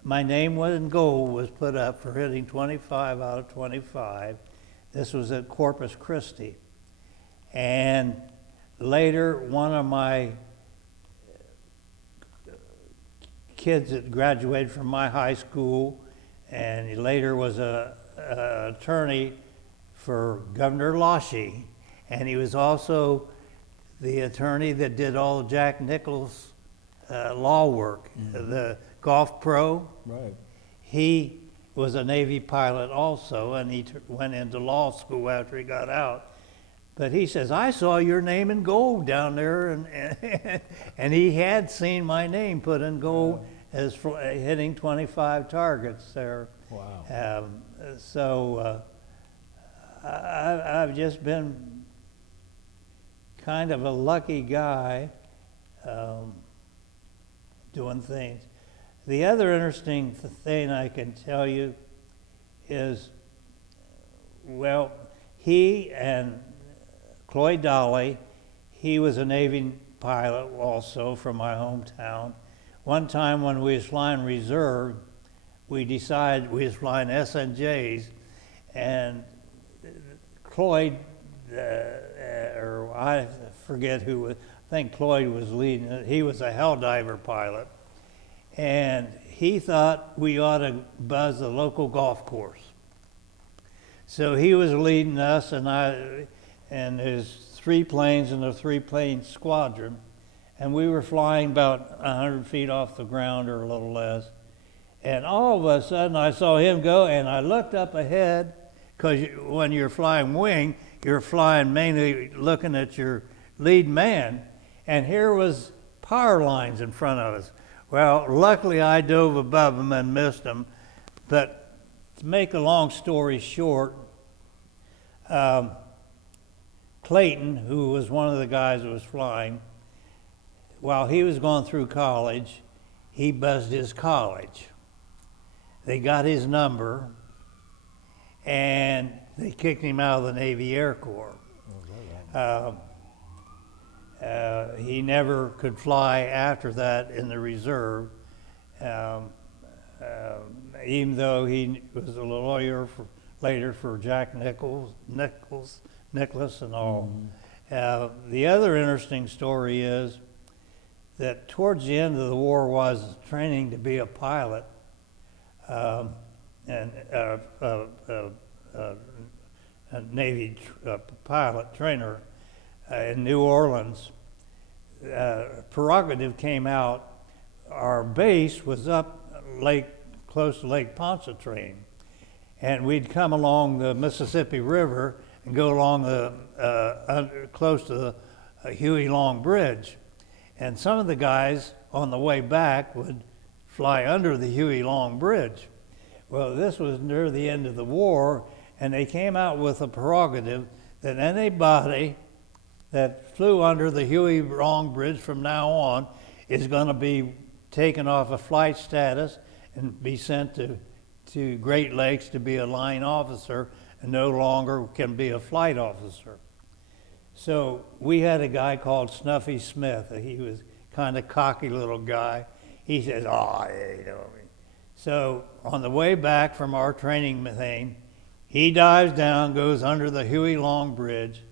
my name in gold was put up for hitting 25 out of 25. This was at Corpus Christi. And later, one of my kids that graduated from my high school, and he later was an attorney for Governor Loshie, and he was also the attorney that did all Jack Nicklaus' law work, the golf pro. Right. He was a Navy pilot also, and he went into law school after he got out. But he says, "I saw your name in gold down there," and he had seen my name put in gold as hitting 25 targets there. Wow. So I've just been kind of a lucky guy doing things. The other interesting thing I can tell you is, well, he and Cloyd Dolly, he was a Navy pilot also from my hometown. One time when we was flying reserve, we decided we was flying SNJs, and Cloyd, or I forget who was, I think Cloyd was leading it. He was a Helldiver pilot, and he thought we ought to buzz the local golf course. So he was leading us, and there's 3 planes in a 3-plane squadron, and we were flying about 100 feet off the ground or a little less. And all of a sudden I saw him go, and I looked up ahead, because when you're flying wing, you're flying mainly looking at your lead man, and here was power lines in front of us. Well, luckily I dove above them and missed them, but to make a long story short, Clayton, who was one of the guys that was flying, while he was going through college, he buzzed his college. They got his number, and they kicked him out of the Navy Air Corps. He never could fly after that in the reserve, even though he was a lawyer later for Jack Nicholas and all. The other interesting story is that towards the end of the war was training to be a pilot, and a Navy pilot trainer in New Orleans. Prerogative came out. Our base was up close to Lake Pontchartrain, and we'd come along the Mississippi River and go along close to the Huey Long Bridge. And some of the guys on the way back would fly under the Huey Long Bridge. Well, this was near the end of the war, and they came out with a prerogative that anybody that flew under the Huey Long Bridge from now on is going to be taken off a flight status and be sent to Great Lakes to be a line officer, and no longer can be a flight officer. So we had a guy called Snuffy Smith. He was kind of cocky little guy. He says, "Oh, you know." So on the way back from our training thing, he dives down, goes under the Huey Long Bridge.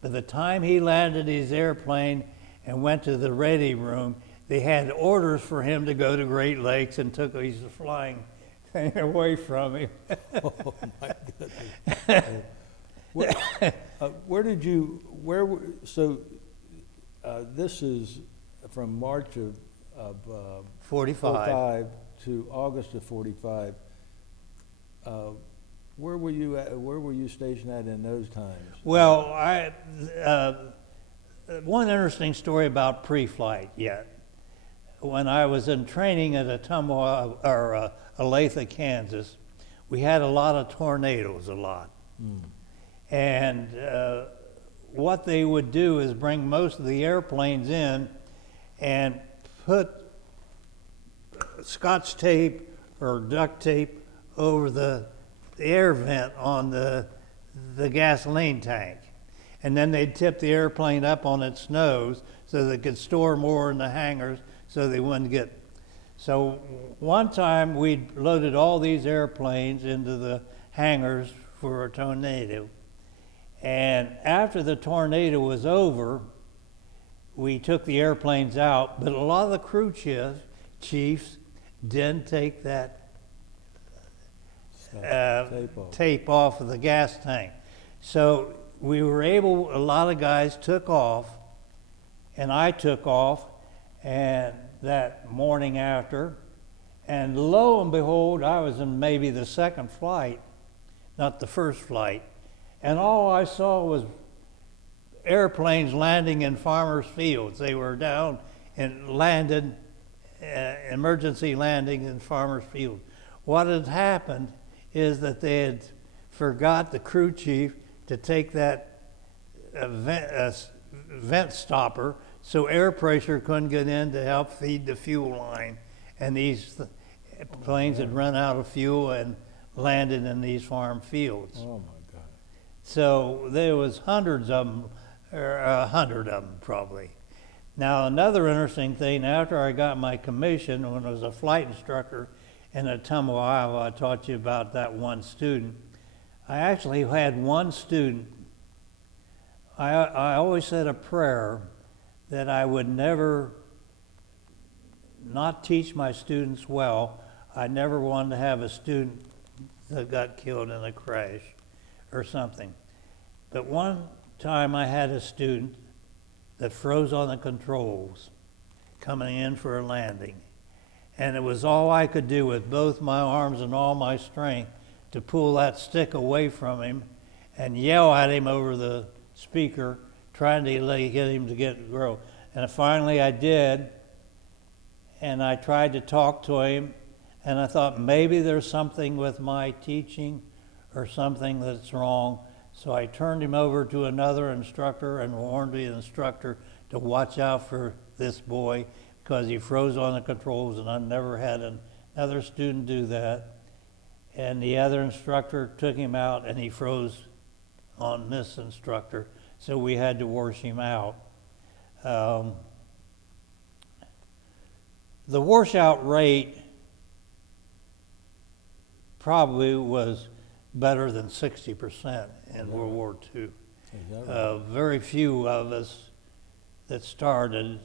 By the time he landed his airplane and went to the ready room, they had orders for him to go to Great Lakes and took his flying thing away from him. Oh my goodness. This is from March of 45 to August of 45. Where were you at? Where were you stationed at in those times? Well, one interesting story about pre-flight yet. When I was in training at Olathe, Kansas, we had a lot of tornadoes, And what they would do is bring most of the airplanes in and put Scotch tape or duct tape over the air vent on the gasoline tank. And then they'd tip the airplane up on its nose so they could store more in the hangars so they wouldn't get. So one time we loaded all these airplanes into the hangars for a tornado. And after the tornado was over, we took the airplanes out, but a lot of the crew chiefs didn't take that tape off of the gas tank. So we were able, a lot of guys took off, and I took off, and that morning after, and lo and behold, I was in maybe the second flight, not the first flight, and all I saw was airplanes landing in farmers' fields. They were down and landed, emergency landing in farmers' fields. What had happened is that they had forgot the crew chief to take that vent stopper so air pressure couldn't get in to help feed the fuel line. And these planes had run out of fuel and landed in these farm fields. Oh my God. So there was hundreds of them, or 100 of them probably. Now another interesting thing, after I got my commission, when I was a flight instructor in Ottumwa, Iowa, I taught you about that one student. I actually had one student. I always said a prayer that I would never not teach my students well. I never wanted to have a student that got killed in a crash or something. But one time I had a student that froze on the controls coming in for a landing. And it was all I could do with both my arms and all my strength to pull that stick away from him and yell at him over the speaker, trying to get him to grow. And finally I did, and I tried to talk to him, and I thought maybe there's something with my teaching or something that's wrong. So I turned him over to another instructor and warned the instructor to watch out for this boy because he froze on the controls, and I never had another student do that. And the other instructor took him out, and he froze on this instructor, so we had to wash him out. The washout rate probably was better than 60% in World War II. Very few of us that started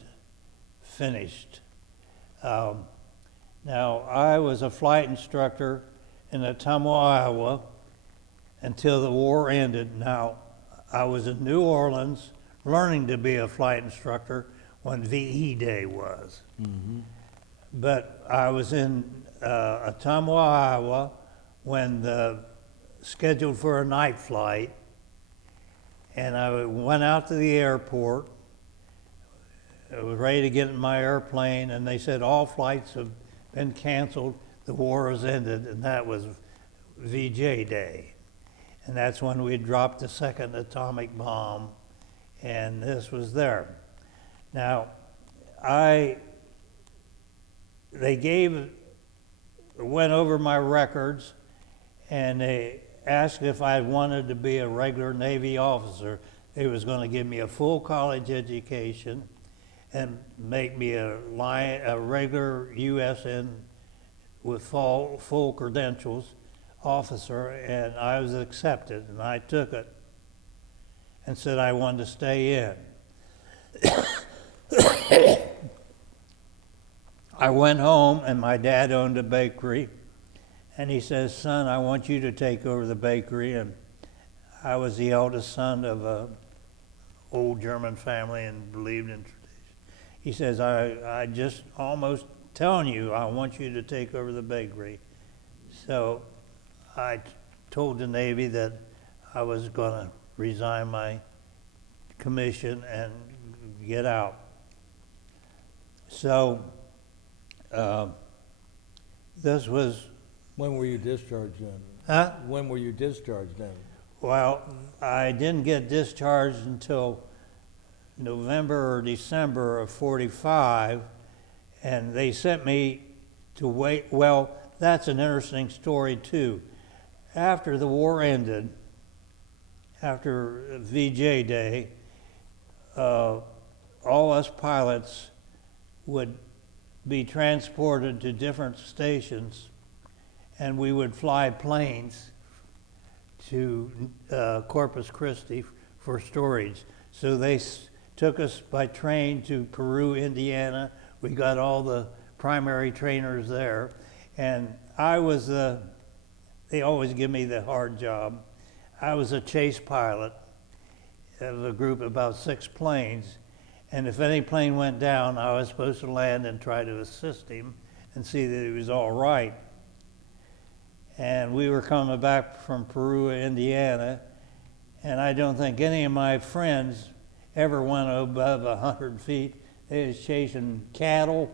finished. Now, I was a flight instructor in Ottumwa, Iowa, until the war ended. Now, I was in New Orleans learning to be a flight instructor when VE Day was. Mm-hmm. But I was in Ottumwa, Iowa when scheduled for a night flight, and I went out to the airport. I was ready to get in my airplane, and they said all flights have been canceled, the war has ended, and that was VJ Day. And that's when we dropped the second atomic bomb, and this was there. Now, they went over my records, and they asked if I wanted to be a regular Navy officer. They was going to give me a full college education and make me a regular USN with full credentials officer, and I was accepted, and I took it and said I wanted to stay in. I went home, and my dad owned a bakery, and he says, "Son, I want you to take over the bakery." And I was the eldest son of an old German family and believed in tradition. He says, I just almost telling you, I want you to take over the bakery. So I told the Navy that I was going to resign my commission and get out. So this was... When were you discharged then? Huh? When were you discharged then? Well, I didn't get discharged until November or December of '45, and they sent me to wait. Well, that's an interesting story too. After the war ended, after VJ Day, all us pilots would be transported to different stations, and we would fly planes to Corpus Christi for storage. So they took us by train to Peru, Indiana. We got all the primary trainers there. And I was they always give me the hard job. I was a chase pilot of a group of about 6 planes. And if any plane went down, I was supposed to land and try to assist him and see that he was all right. And we were coming back from Peru, Indiana, and I don't think any of my friends ever went above 100 feet. They was chasing cattle,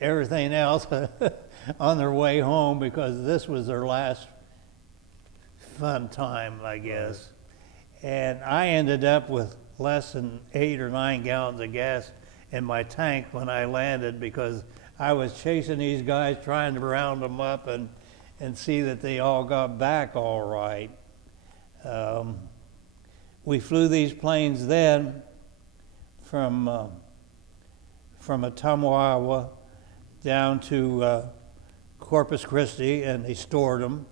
everything else on their way home because this was their last fun time, I guess. Right. And I ended up with less than 8 or 9 gallons of gas in my tank when I landed because I was chasing these guys, trying to round them up and see that they all got back all right. We flew these planes then from Ottumwa, Iowa, down to Corpus Christi, and they stored them.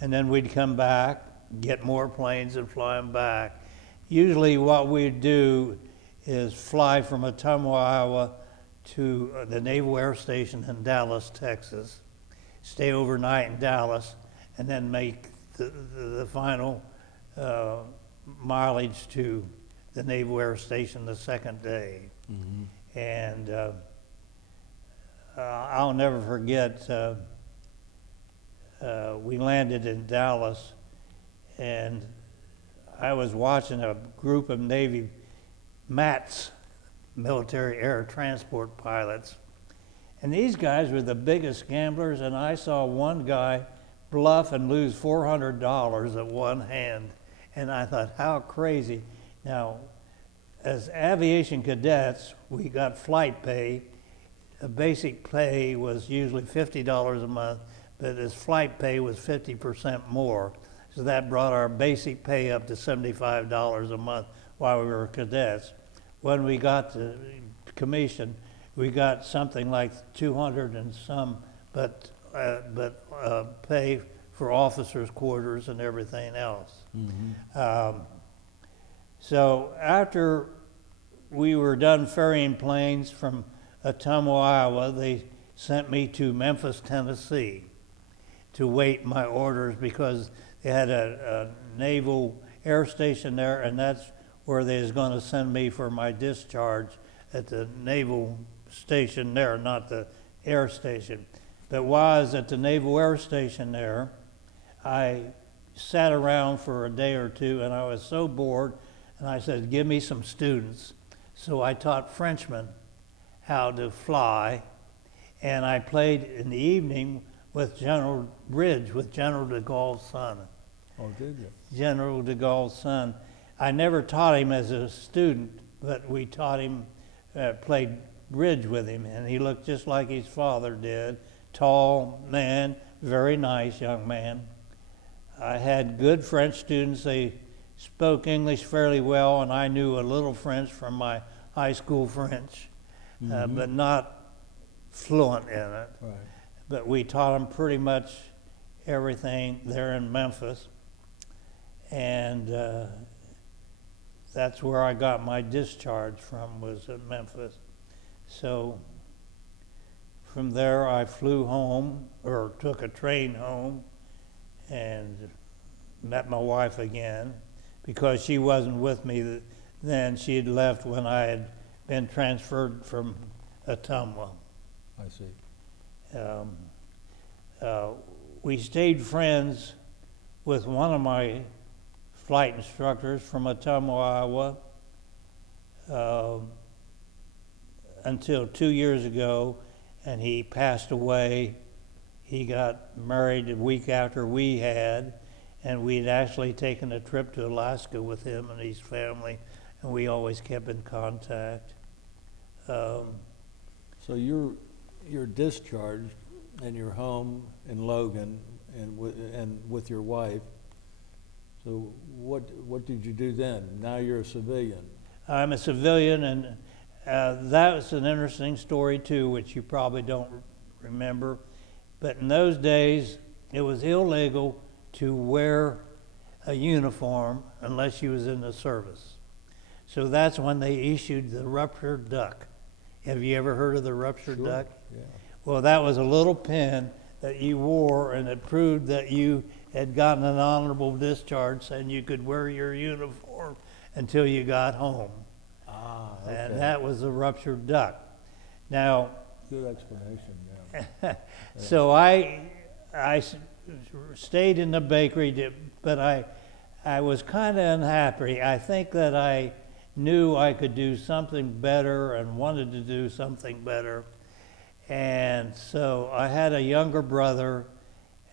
And then we'd come back, get more planes and fly them back. Usually what we'd do is fly from Ottumwa, Iowa to the Naval Air Station in Dallas, Texas, stay overnight in Dallas, and then make the final mileage to the Naval Air Station the second day. And I'll never forget, we landed in Dallas, and I was watching a group of Navy MATS, military air transport pilots, and these guys were the biggest gamblers, and I saw one guy bluff and lose $400 at one hand, and I thought, how crazy. Now, as aviation cadets, we got flight pay. A basic pay was usually $50 a month, but his flight pay was 50% more. So that brought our basic pay up to $75 a month while we were cadets. When we got to commission, we got something like 200 and some, but pay for officers' quarters and everything else. So after we were done ferrying planes from Ottumwa, Iowa, they sent me to Memphis, Tennessee to wait my orders because they had a naval air station there, and that's where they was going to send me for my discharge at the naval station there, not the air station. But while I was at the naval air station there, I sat around for a day or two, and I was so bored, and I said, give me some students. So I taught Frenchmen how to fly, and I played in the evening with General Bridge, with General de Gaulle's son. Oh, did you? General de Gaulle's son. I never taught him as a student, but we taught him, played bridge with him, and he looked just like his father did. Tall man, very nice young man. I had good French students. They spoke English fairly well, and I knew a little French from my high school French, but not fluent in it. Right. But we taught them pretty much everything there in Memphis, and that's where I got my discharge from, was at Memphis. So from there I flew home, or took a train home, and met my wife again, because she wasn't with me then. She had left when I had been transferred from Ottumwa. I see. We stayed friends with one of my flight instructors from Ottumwa, Iowa, until 2 years ago, and he passed away. He got married a week after we had, and we'd actually taken a trip to Alaska with him and his family, and we always kept in contact. So you're discharged, and you're home in Logan, and with your wife. So what did you do then? Now you're a civilian. I'm a civilian, and that was an interesting story too, which you probably don't remember. But in those days, it was illegal to wear a uniform unless you was in the service. So that's when they issued the ruptured duck. Have you ever heard of the ruptured Sure. duck? Yeah. Well, that was a little pin that you wore, and it proved that you had gotten an honorable discharge, and you could wear your uniform until you got home. Ah, okay. And that was the ruptured duck. Now, Good explanation, yeah. so I stayed in the bakery, but I was kind of unhappy. I think that I knew I could do something better and wanted to do something better. And so I had a younger brother,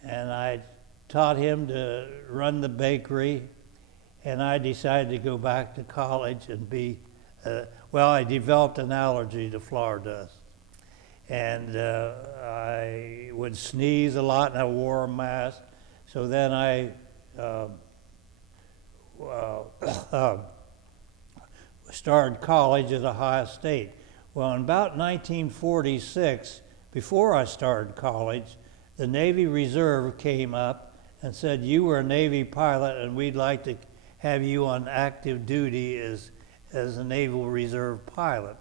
and I taught him to run the bakery, and I decided to go back to college and be, I developed an allergy to flour dust. And I would sneeze a lot, and I wore a mask. So then I started college at Ohio State. Well, in about 1946, before I started college, the Navy Reserve came up and said, you were a Navy pilot, and we'd like to have you on active duty as a Naval Reserve pilot.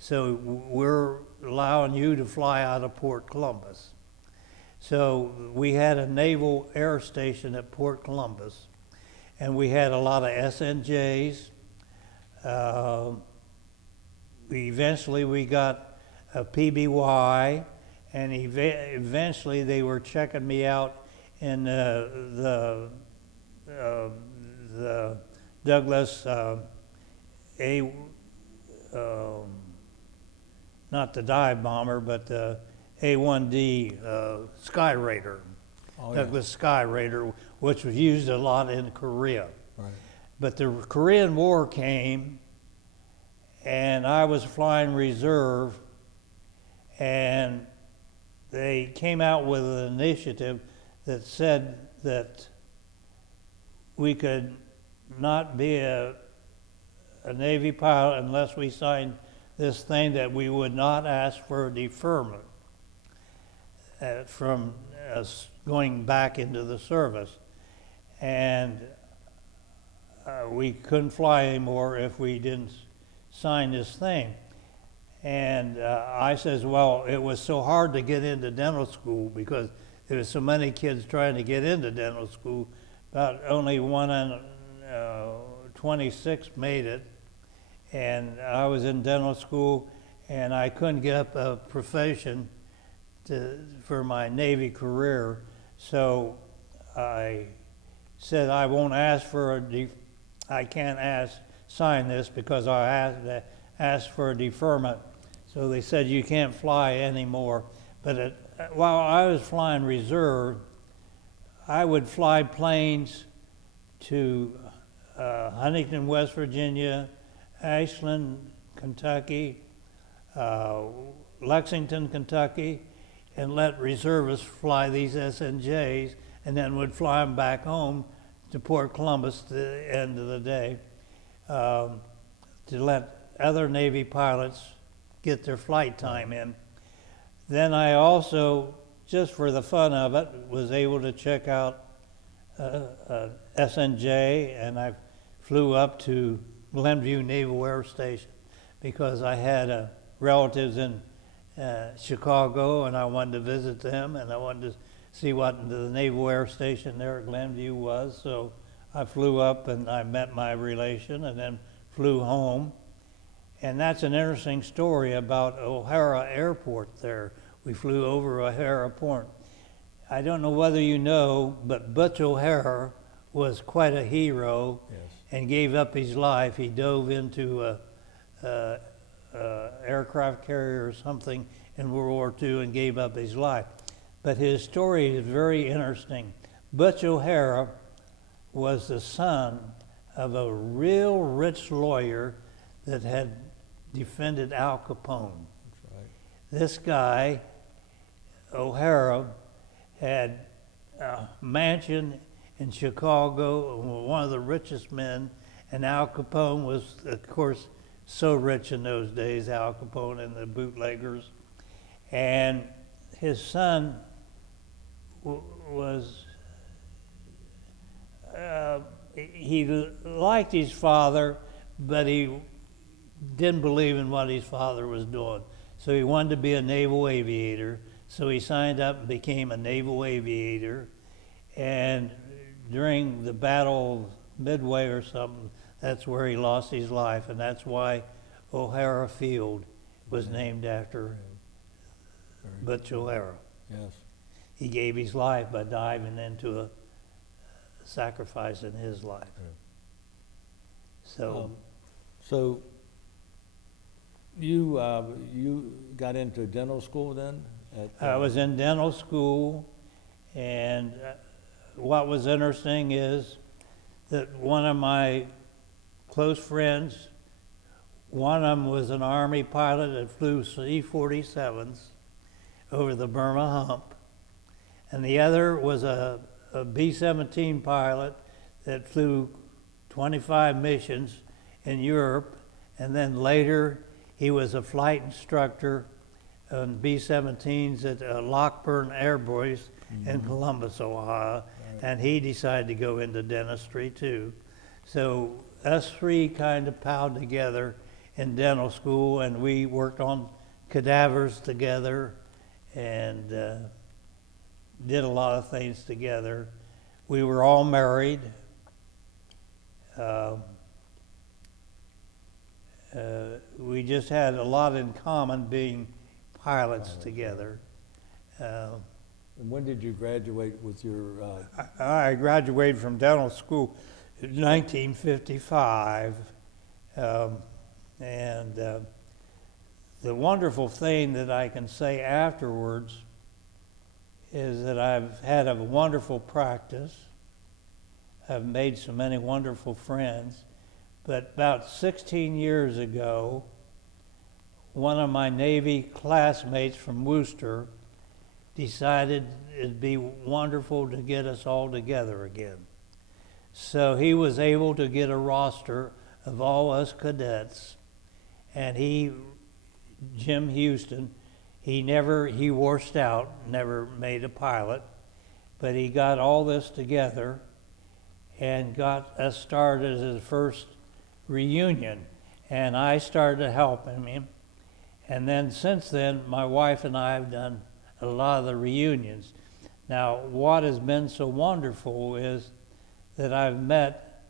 So we're allowing you to fly out of Port Columbus. So we had a naval air station at Port Columbus, and we had a lot of SNJs. Eventually we got a PBY, and eventually they were checking me out in the Douglas not the dive bomber, but the A-1D Sky Raider, Oh, yeah. Douglas Sky Raider, which was used a lot in Korea. Right. But the Korean War came, and I was flying reserve, and they came out with an initiative that said that we could not be a Navy pilot unless we signed this thing that we would not ask for a deferment from us going back into the service. And we couldn't fly anymore if we didn't sign this thing. And I says, well, it was so hard to get into dental school because there was so many kids trying to get into dental school, about only 1 in 26 made it. And I was in dental school, and I couldn't get up a profession for my Navy career. So I said, I won't ask for I can't sign this because I asked for a deferment. So they said, you can't fly anymore. But while I was flying reserve, I would fly planes to Huntington, West Virginia, Ashland, Kentucky, Lexington, Kentucky, and let reservists fly these SNJs, and then would fly them back home to Port Columbus at the end of the day to let other Navy pilots get their flight time in. Then I also, just for the fun of it, was able to check out SNJ, and I flew up to Glenview Naval Air Station because I had relatives in Chicago, and I wanted to visit them, and I wanted to see what the Naval Air Station there at Glenview was. So I flew up and I met my relation and then flew home. And that's an interesting story about O'Hara Airport there. We flew over O'Hara Port. I don't know whether you know, but Butch O'Hara was quite a hero. Yes. And gave up his life. He dove into a aircraft carrier or something in World War II and gave up his life. But his story is very interesting. Butch O'Hara was the son of a real rich lawyer that had defended Al Capone. That's right. This guy, O'Hara, had a mansion in Chicago, one of the richest men, and Al Capone was, of course, so rich in those days, Al Capone and the bootleggers. And his son he liked his father, but he didn't believe in what his father was doing. So he wanted to be a naval aviator. So he signed up and became a naval aviator. And during the Battle of Midway or something, that's where he lost his life, and that's why O'Hara Field was named after Butch O'Hara. Yes. He gave his life by diving into a sacrifice in his life. Yeah. So, So you got into dental school then? I was in dental school, and what was interesting is that one of my close friends, one of them was an Army pilot that flew C-47s over the Burma Hump, and the other was a B-17 pilot that flew 25 missions in Europe, and then later he was a flight instructor on B-17s at Lockburn Air Base in Columbus, Ohio, and he decided to go into dentistry too. So us three kind of palled together in dental school, and we worked on cadavers together and did a lot of things together. We were all married, Um, we just had a lot in common being pilots together. And when did you graduate with your, I graduated from dental school in 1955, and the wonderful thing that I can say afterwards is that I've had a wonderful practice. I've made so many wonderful friends. But about 16 years ago, one of my Navy classmates from Worcester decided it'd be wonderful to get us all together again. So he was able to get a roster of all us cadets, and Jim Houston, he washed out, never made a pilot, but he got all this together and got us started as the first reunion, and I started helping him. And then since then, my wife and I have done a lot of the reunions. Now, what has been so wonderful is that I've met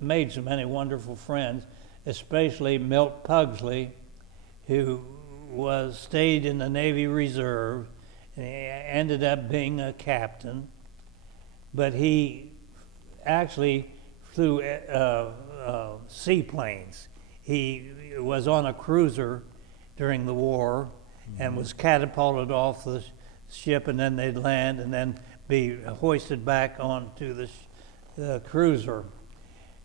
made so many wonderful friends, especially Milt Pugsley, who stayed in the Navy Reserve and ended up being a captain. But he actually flew seaplanes. He was on a cruiser during the war and was catapulted off the ship, and then they'd land and then be hoisted back onto the cruiser.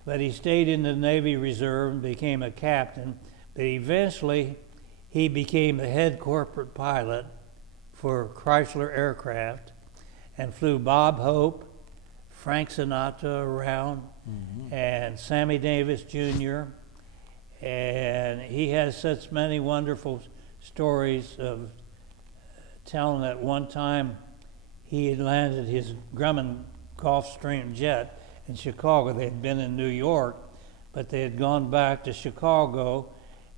But he stayed in the Navy Reserve and became a captain. But eventually, he became the head corporate pilot for Chrysler Aircraft and flew Bob Hope, Frank Sinatra around, and Sammy Davis Jr. And he has such many wonderful stories of telling that one time he had landed his Grumman Gulfstream jet in Chicago. They had been in New York, but they had gone back to Chicago,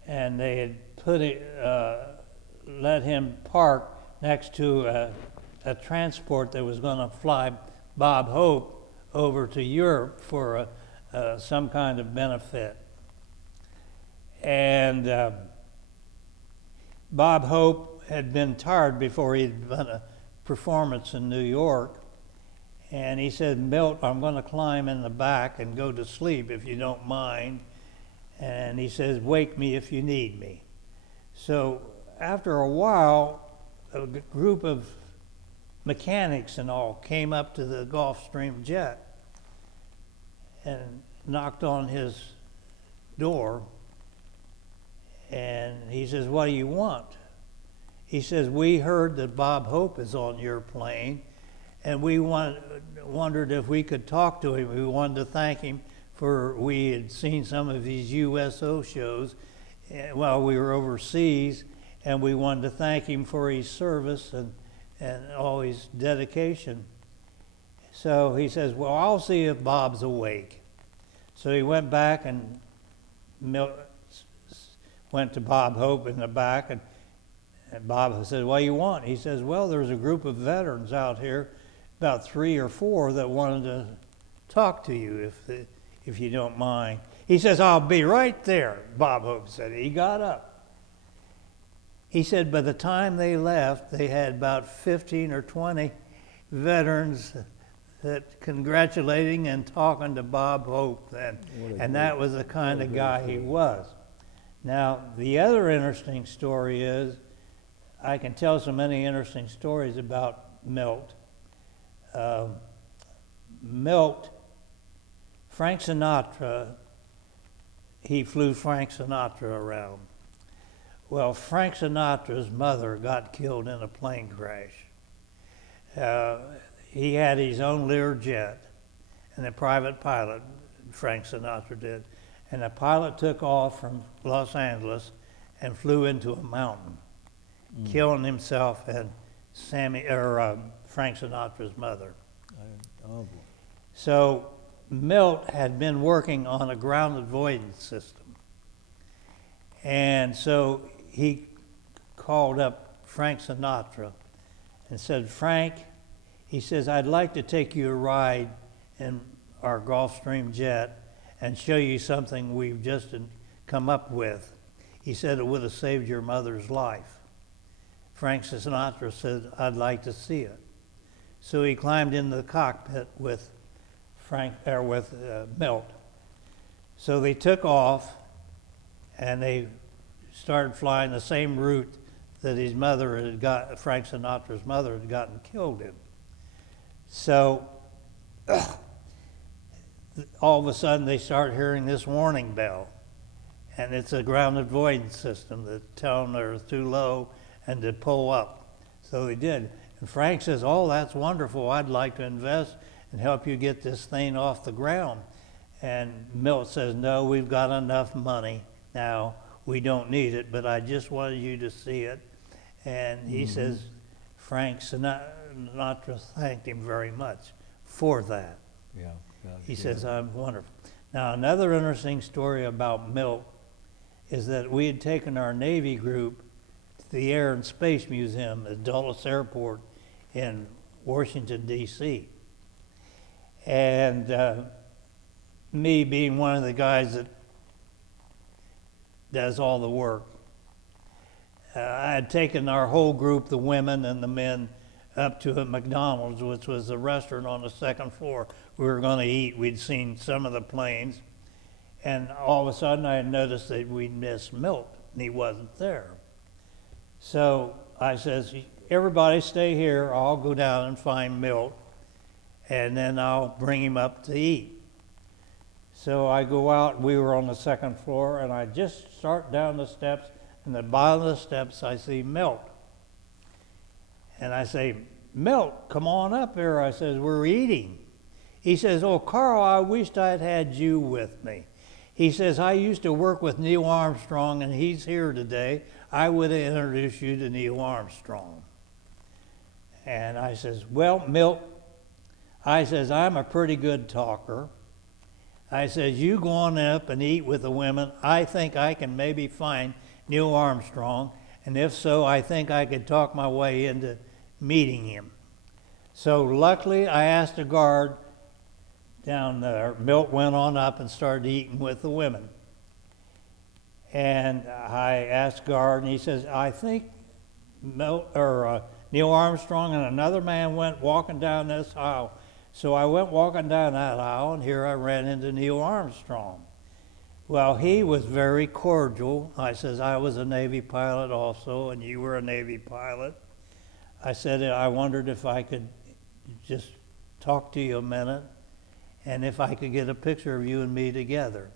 and they had let him park next to a transport that was going to fly Bob Hope over to Europe for some kind of benefit. And Bob Hope had been tired before he'd done a performance in New York, and he said, "Milt, I'm going to climb in the back and go to sleep if you don't mind." And he says, "Wake me if you need me." So after a while, a group of mechanics and all came up to the Gulfstream jet and knocked on his door. And he says, "What do you want?" He says, "We heard that Bob Hope is on your plane, and we wondered if we could talk to him. We wanted to thank him we had seen some of his USO shows while we were overseas, and we wanted to thank him for his service and all his dedication." So he says, "Well, I'll see if Bob's awake." So he went back and went to Bob Hope in the back, and Bob said, "What do you want?" He says, "Well, there's a group of veterans out here, about 3 or 4, that wanted to talk to you if you don't mind." He says, "I'll be right there," Bob Hope said. He got up. He said by the time they left, they had about 15 or 20 veterans that congratulating and talking to Bob Hope then. And that was the kind of guy he was. Now, the other interesting story is, I can tell so many interesting stories about Milt. Frank Sinatra, he flew Frank Sinatra around. Well, Frank Sinatra's mother got killed in a plane crash. He had his own Learjet and a private pilot, Frank Sinatra did. And the pilot took off from Los Angeles and flew into a mountain, killing himself and Frank Sinatra's mother. So Milt had been working on a ground avoidance system. And so he called up Frank Sinatra and said, "Frank, He says, I'd like to take you a ride in our Gulfstream jet and show you something we've just come up with. He said it would have saved your mother's life. Frank Sinatra said, I'd like to see it. So he climbed into the cockpit with Milt. So they took off, and they started flying the same route that Frank Sinatra's mother had gotten killed in. So all of a sudden they start hearing this warning bell, and it's a ground avoidance system that tell them they're too low and to pull up. So they did. And Frank says, oh, that's wonderful. I'd like to invest and help you get this thing off the ground. And Milt says, no, we've got enough money now. We don't need it, but I just wanted you to see it. And he says, Frank Sinatra thanked him very much for that. Yeah. He says, I'm wonderful. Now, another interesting story about Milt is that we had taken our Navy group to the Air and Space Museum at Dulles Airport in Washington, D.C. And me being one of the guys that does all the work, I had taken our whole group, the women and the men, up to a McDonald's, which was a restaurant on the second floor. We were going to eat. We'd seen some of the planes. And all of a sudden, I had noticed that we'd missed Milt, and he wasn't there. So I says, everybody stay here. I'll go down and find Milt, and then I'll bring him up to eat. So I go out. We were on the second floor, and I just start down the steps. And at the bottom of the steps, I see Milt. And I say, Milt, come on up here. I says, we're eating. He says, oh, Karl, I wished I'd had you with me. He says, I used to work with Neil Armstrong, and he's here today. I would have introduced you to Neil Armstrong. And I says, well, Milt, I says, I'm a pretty good talker. I says, you go on up and eat with the women. I think I can maybe find Neil Armstrong, and if so, I think I could talk my way into meeting him. So luckily, I asked a guard down there. Milt went on up and started eating with the women. And I asked guard, and he says, I think Neil Armstrong and another man went walking down this aisle. So I went walking down that aisle, and here I ran into Neil Armstrong. Well, he was very cordial. I says, I was a Navy pilot also, and you were a Navy pilot. I said, I wondered if I could just talk to you a minute, and if I could get a picture of you and me together.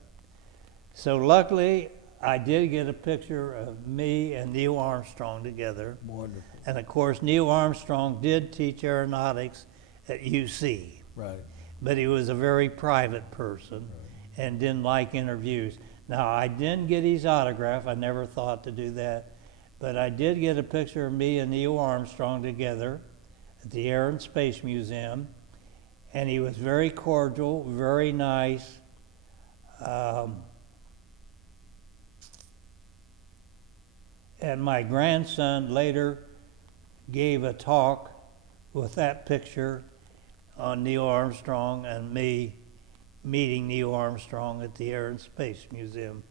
So luckily, I did get a picture of me and Neil Armstrong together. Wonderful. And of course, Neil Armstrong did teach aeronautics at UC. Right. But he was a very private person. Right. And didn't like interviews. Now, I didn't get his autograph. I never thought to do that. But I did get a picture of me and Neil Armstrong together at the Air and Space Museum. And he was very cordial, very nice. And my grandson later gave a talk with that picture on Neil Armstrong and me meeting Neil Armstrong at the Air and Space Museum.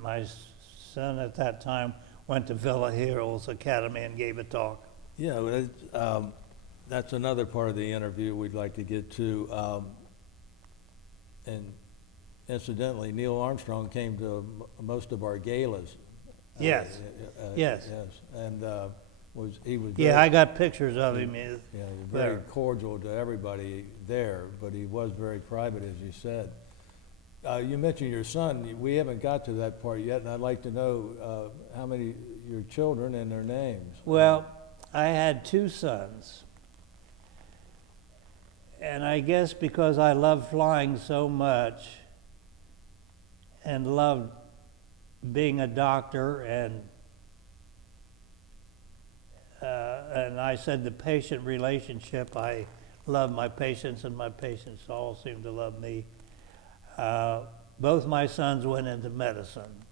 My son at that time went to Villa Hills Academy and gave a talk. Yeah, that's another part of the interview we'd like to get to. And incidentally, Neil Armstrong came to most of our galas. Yes. Yes. And he was yeah, I got pictures of him. Yeah, very cordial to everybody there, but he was very private, as you said. You mentioned your son. We haven't got to that part yet, and I'd like to know how many your children and their names. Well, I had two sons, and I guess because I loved flying so much and loved being a doctor and I said the patient relationship, I love my patients and my patients all seem to love me. Both my sons went into medicine.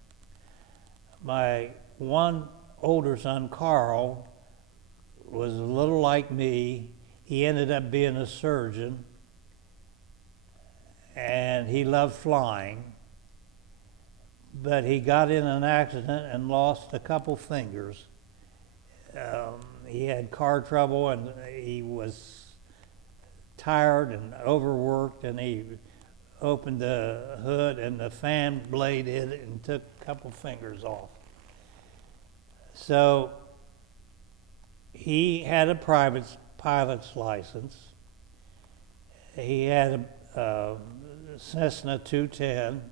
My one older son, Karl, was a little like me. he ended up being a surgeon, and he loved flying, but he got in an accident and lost a couple fingers. He had car trouble, and he was tired and overworked, and he opened the hood, and the fan blade hit it and took a couple fingers off. So he had a private pilot's license. He had a Cessna 210,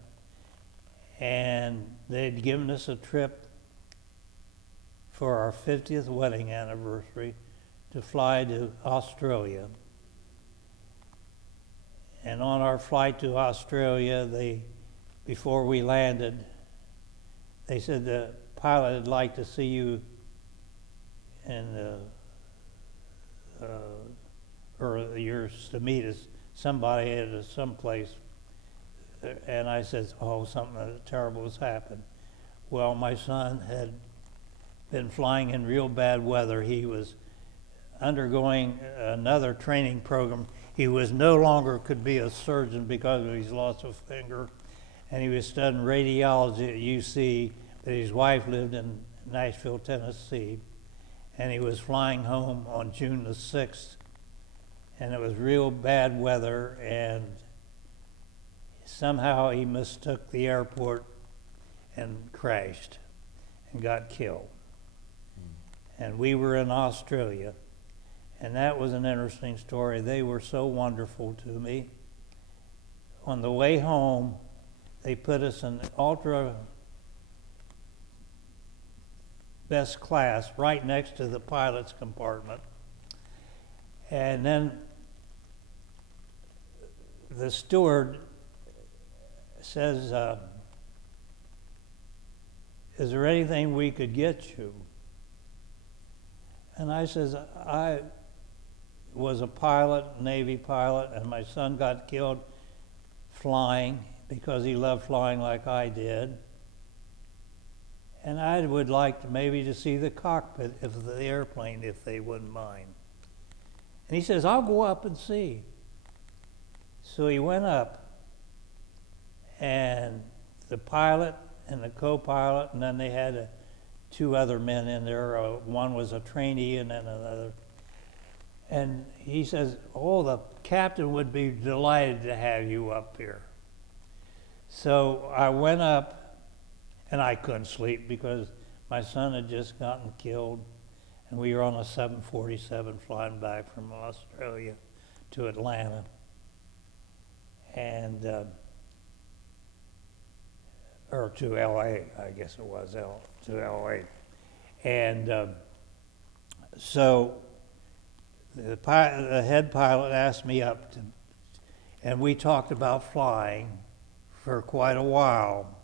and they'd given us a trip for our 50th wedding anniversary to fly to Australia. And on our flight to Australia, before we landed, they said the pilot would like to see you in or yours to meet us, somebody at some place. And I said, oh, something terrible has happened. Well, my son had been flying in real bad weather. He was undergoing another training program. He was no longer could be a surgeon because of his loss of finger, and he was studying radiology at UC, but his wife lived in Nashville, Tennessee, and he was flying home on June the 6th, and it was real bad weather, and somehow he mistook the airport and crashed and got killed. And we were in Australia, and that was an interesting story. They were so wonderful to me. On the way home, they put us in ultra best class right next to the pilot's compartment. And then the steward says, is there anything we could get you? And I says, I was a pilot, Navy pilot, and my son got killed flying because he loved flying like I did. And I would like to maybe to see the cockpit of the airplane if they wouldn't mind. And he says, I'll go up and see. So he went up, and the pilot and the co-pilot, and then they had two other men in there. One was a trainee and then another. And he says, oh, the captain would be delighted to have you up here. So I went up, and I couldn't sleep because my son had just gotten killed, and we were on a 747 flying back from Australia to Atlanta. And, or to LA, I guess it was, to LA. And so the head pilot asked me up to, and we talked about flying for quite a while.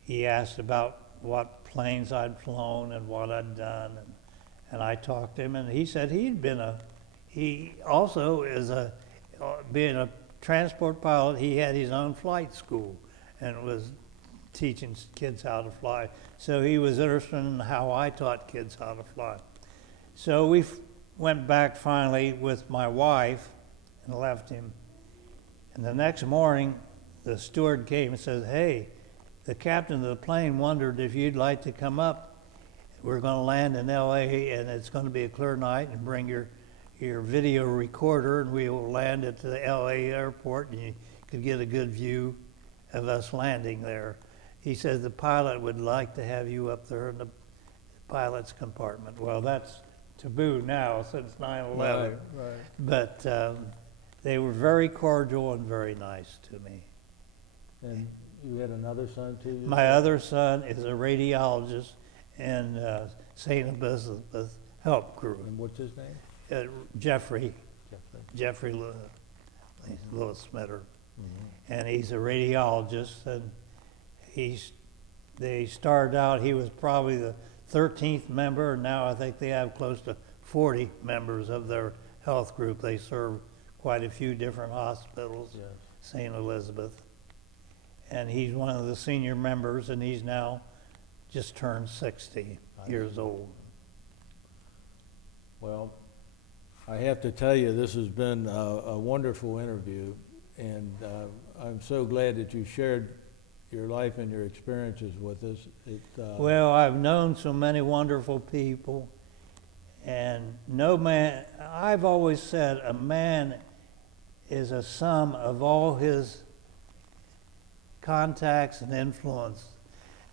He asked about what planes I'd flown and what I'd done, and I talked to him, and he said he also is being a transport pilot, he had his own flight school and was teaching kids how to fly. So he was interested in how I taught kids how to fly. So we went back finally with my wife and left him. And the next morning, the steward came and said, hey, the captain of the plane wondered if you'd like to come up. We're going to land in LA, and it's going to be a clear night, and bring your video recorder, and we will land at the LA airport, and you could get a good view of us landing there. He said the pilot would like to have you up there in the pilot's compartment. Well, that's taboo now since 9/11. Right. But they were very cordial and very nice to me. And you had another son too? My other son is a radiologist in St. Elizabeth Health Group. And what's his name? Jeffrey Lewis Schmitter. Mm-hmm. And he's a radiologist, and they started out, he was probably the 13th member, and now I think they have close to 40 members of their health group. They serve quite a few different hospitals, yes. St. Elizabeth. And he's one of the senior members, and he's now just turned 60 years old. Well, I have to tell you, this has been a wonderful interview, and I'm so glad that you shared your life and your experiences with us. Well, I've known so many wonderful people, and no man, I've always said a man is a sum of all his contacts and influence.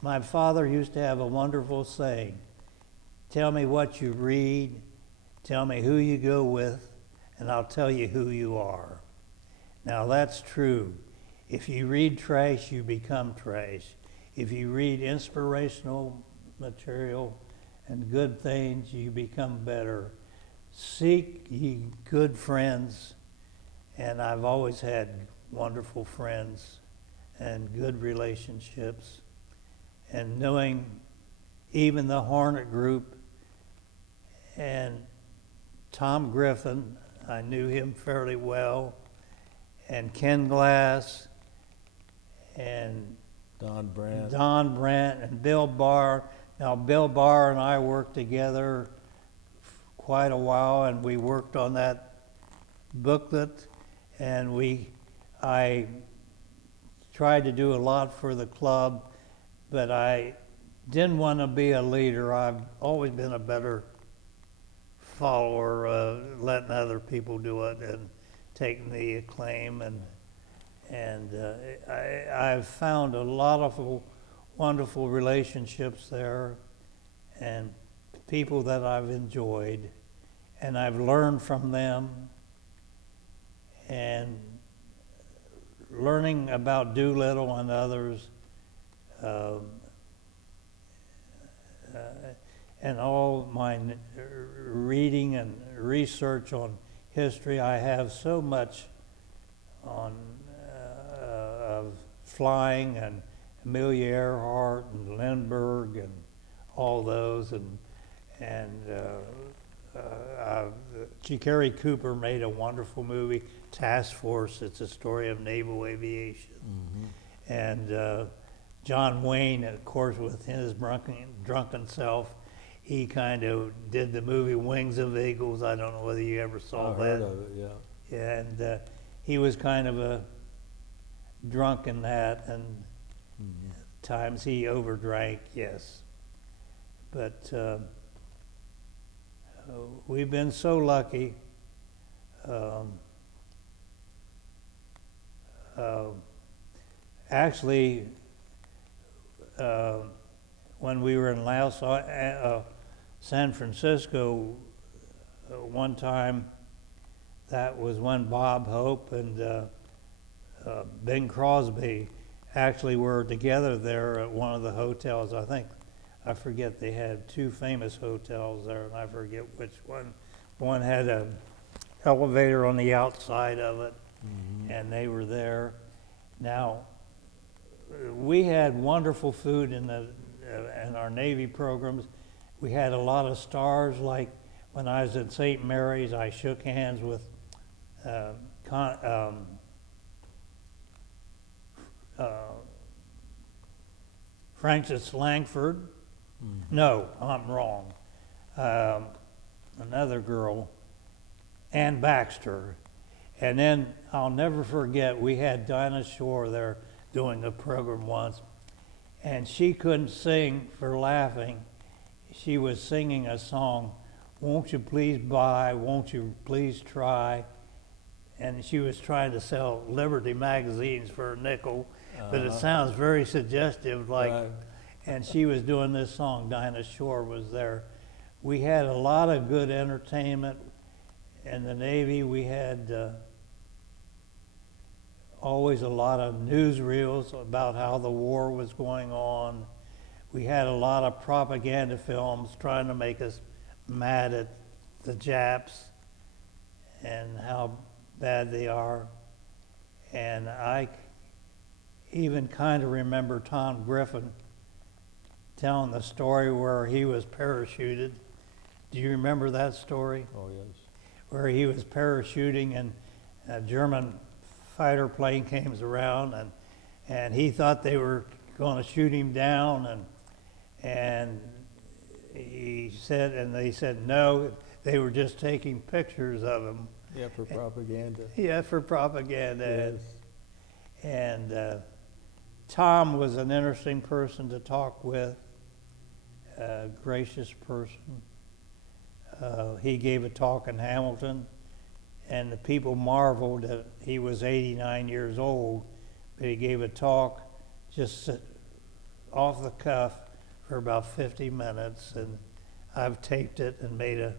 My father used to have a wonderful saying, tell me what you read, tell me who you go with, and I'll tell you who you are. Now that's true. If you read trash, you become trash. If you read inspirational material and good things, you become better. Seek ye good friends, and I've always had wonderful friends and good relationships. And knowing even the Hornet Group and Tom Griffin, I knew him fairly well, and Ken Glass, and Don Brandt and Bill Barr. Now, Bill Barr and I worked together quite a while, and we worked on that booklet, and I tried to do a lot for the club, but I didn't want to be a leader. I've always been a better follower, letting other people do it and taking the acclaim, and I've found a lot of wonderful relationships there and people that I've enjoyed, and I've learned from them, and learning about Doolittle and others, and all my reading and research on history. I have so much on of flying and Amelia Earhart and Lindbergh and all those, and Gary Cooper made a wonderful movie, Task Force. It's a story of naval aviation. Mm-hmm. And John Wayne, of course, with his drunken self, he kind of did the movie Wings of Eagles. I don't know whether you ever saw that. I heard of it, yeah. Yeah, and he was kind of a drunk in that, and at times he overdrank, yes. But we've been so lucky. Actually, when we were in Laos, San Francisco, one time, that was when Bob Hope and Bing Crosby actually were together there at one of the hotels. I forget, they had two famous hotels there, and I forget which one. One had an elevator on the outside of it, and they were there. Now, we had wonderful food in our Navy programs. We had a lot of stars, like when I was at St. Mary's, I shook hands with Francis Langford. No, I'm wrong. Another girl, Ann Baxter. And then I'll never forget, we had Dinah Shore there doing a program once, and she couldn't sing for laughing. She was singing a song, "Won't you please buy, won't you please try?" And she was trying to sell Liberty magazines for a nickel, but it sounds very suggestive, like, and she was doing this song, Dinah Shore was there. We had a lot of good entertainment in the Navy. We had always a lot of newsreels about how the war was going on. We had a lot of propaganda films trying to make us mad at the Japs and how bad they are. And I even kind of remember Tom Griffin telling the story where he was parachuted. Do you remember that story? Oh, yes. Where he was parachuting and a German fighter plane came around, and he thought they were going to shoot him down, and they said no, they were just taking pictures of him. Yeah, for propaganda. Yeah, for propaganda. Yes. And Tom was an interesting person to talk with, a gracious person. He gave a talk in Hamilton, and the people marveled that he was 89 years old, but he gave a talk just off the cuff for about 50 minutes, and I've taped it and made a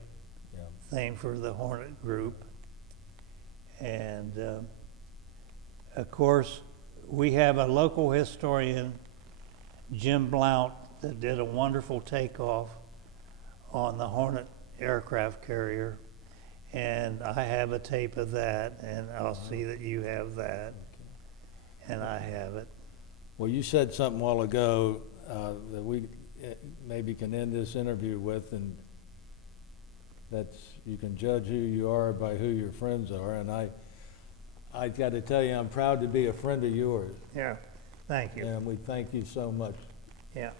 thing for the Hornet group. And of course, we have a local historian, Jim Blount, that did a wonderful takeoff on the Hornet aircraft carrier. And I have a tape of that, and I'll see that you have that. And I have it. Well, you said something a while ago that we maybe can end this interview with, and that's you can judge who you are by who your friends are. And I got to tell you, I'm proud to be a friend of yours. Yeah, thank you. And we thank you so much. Yeah.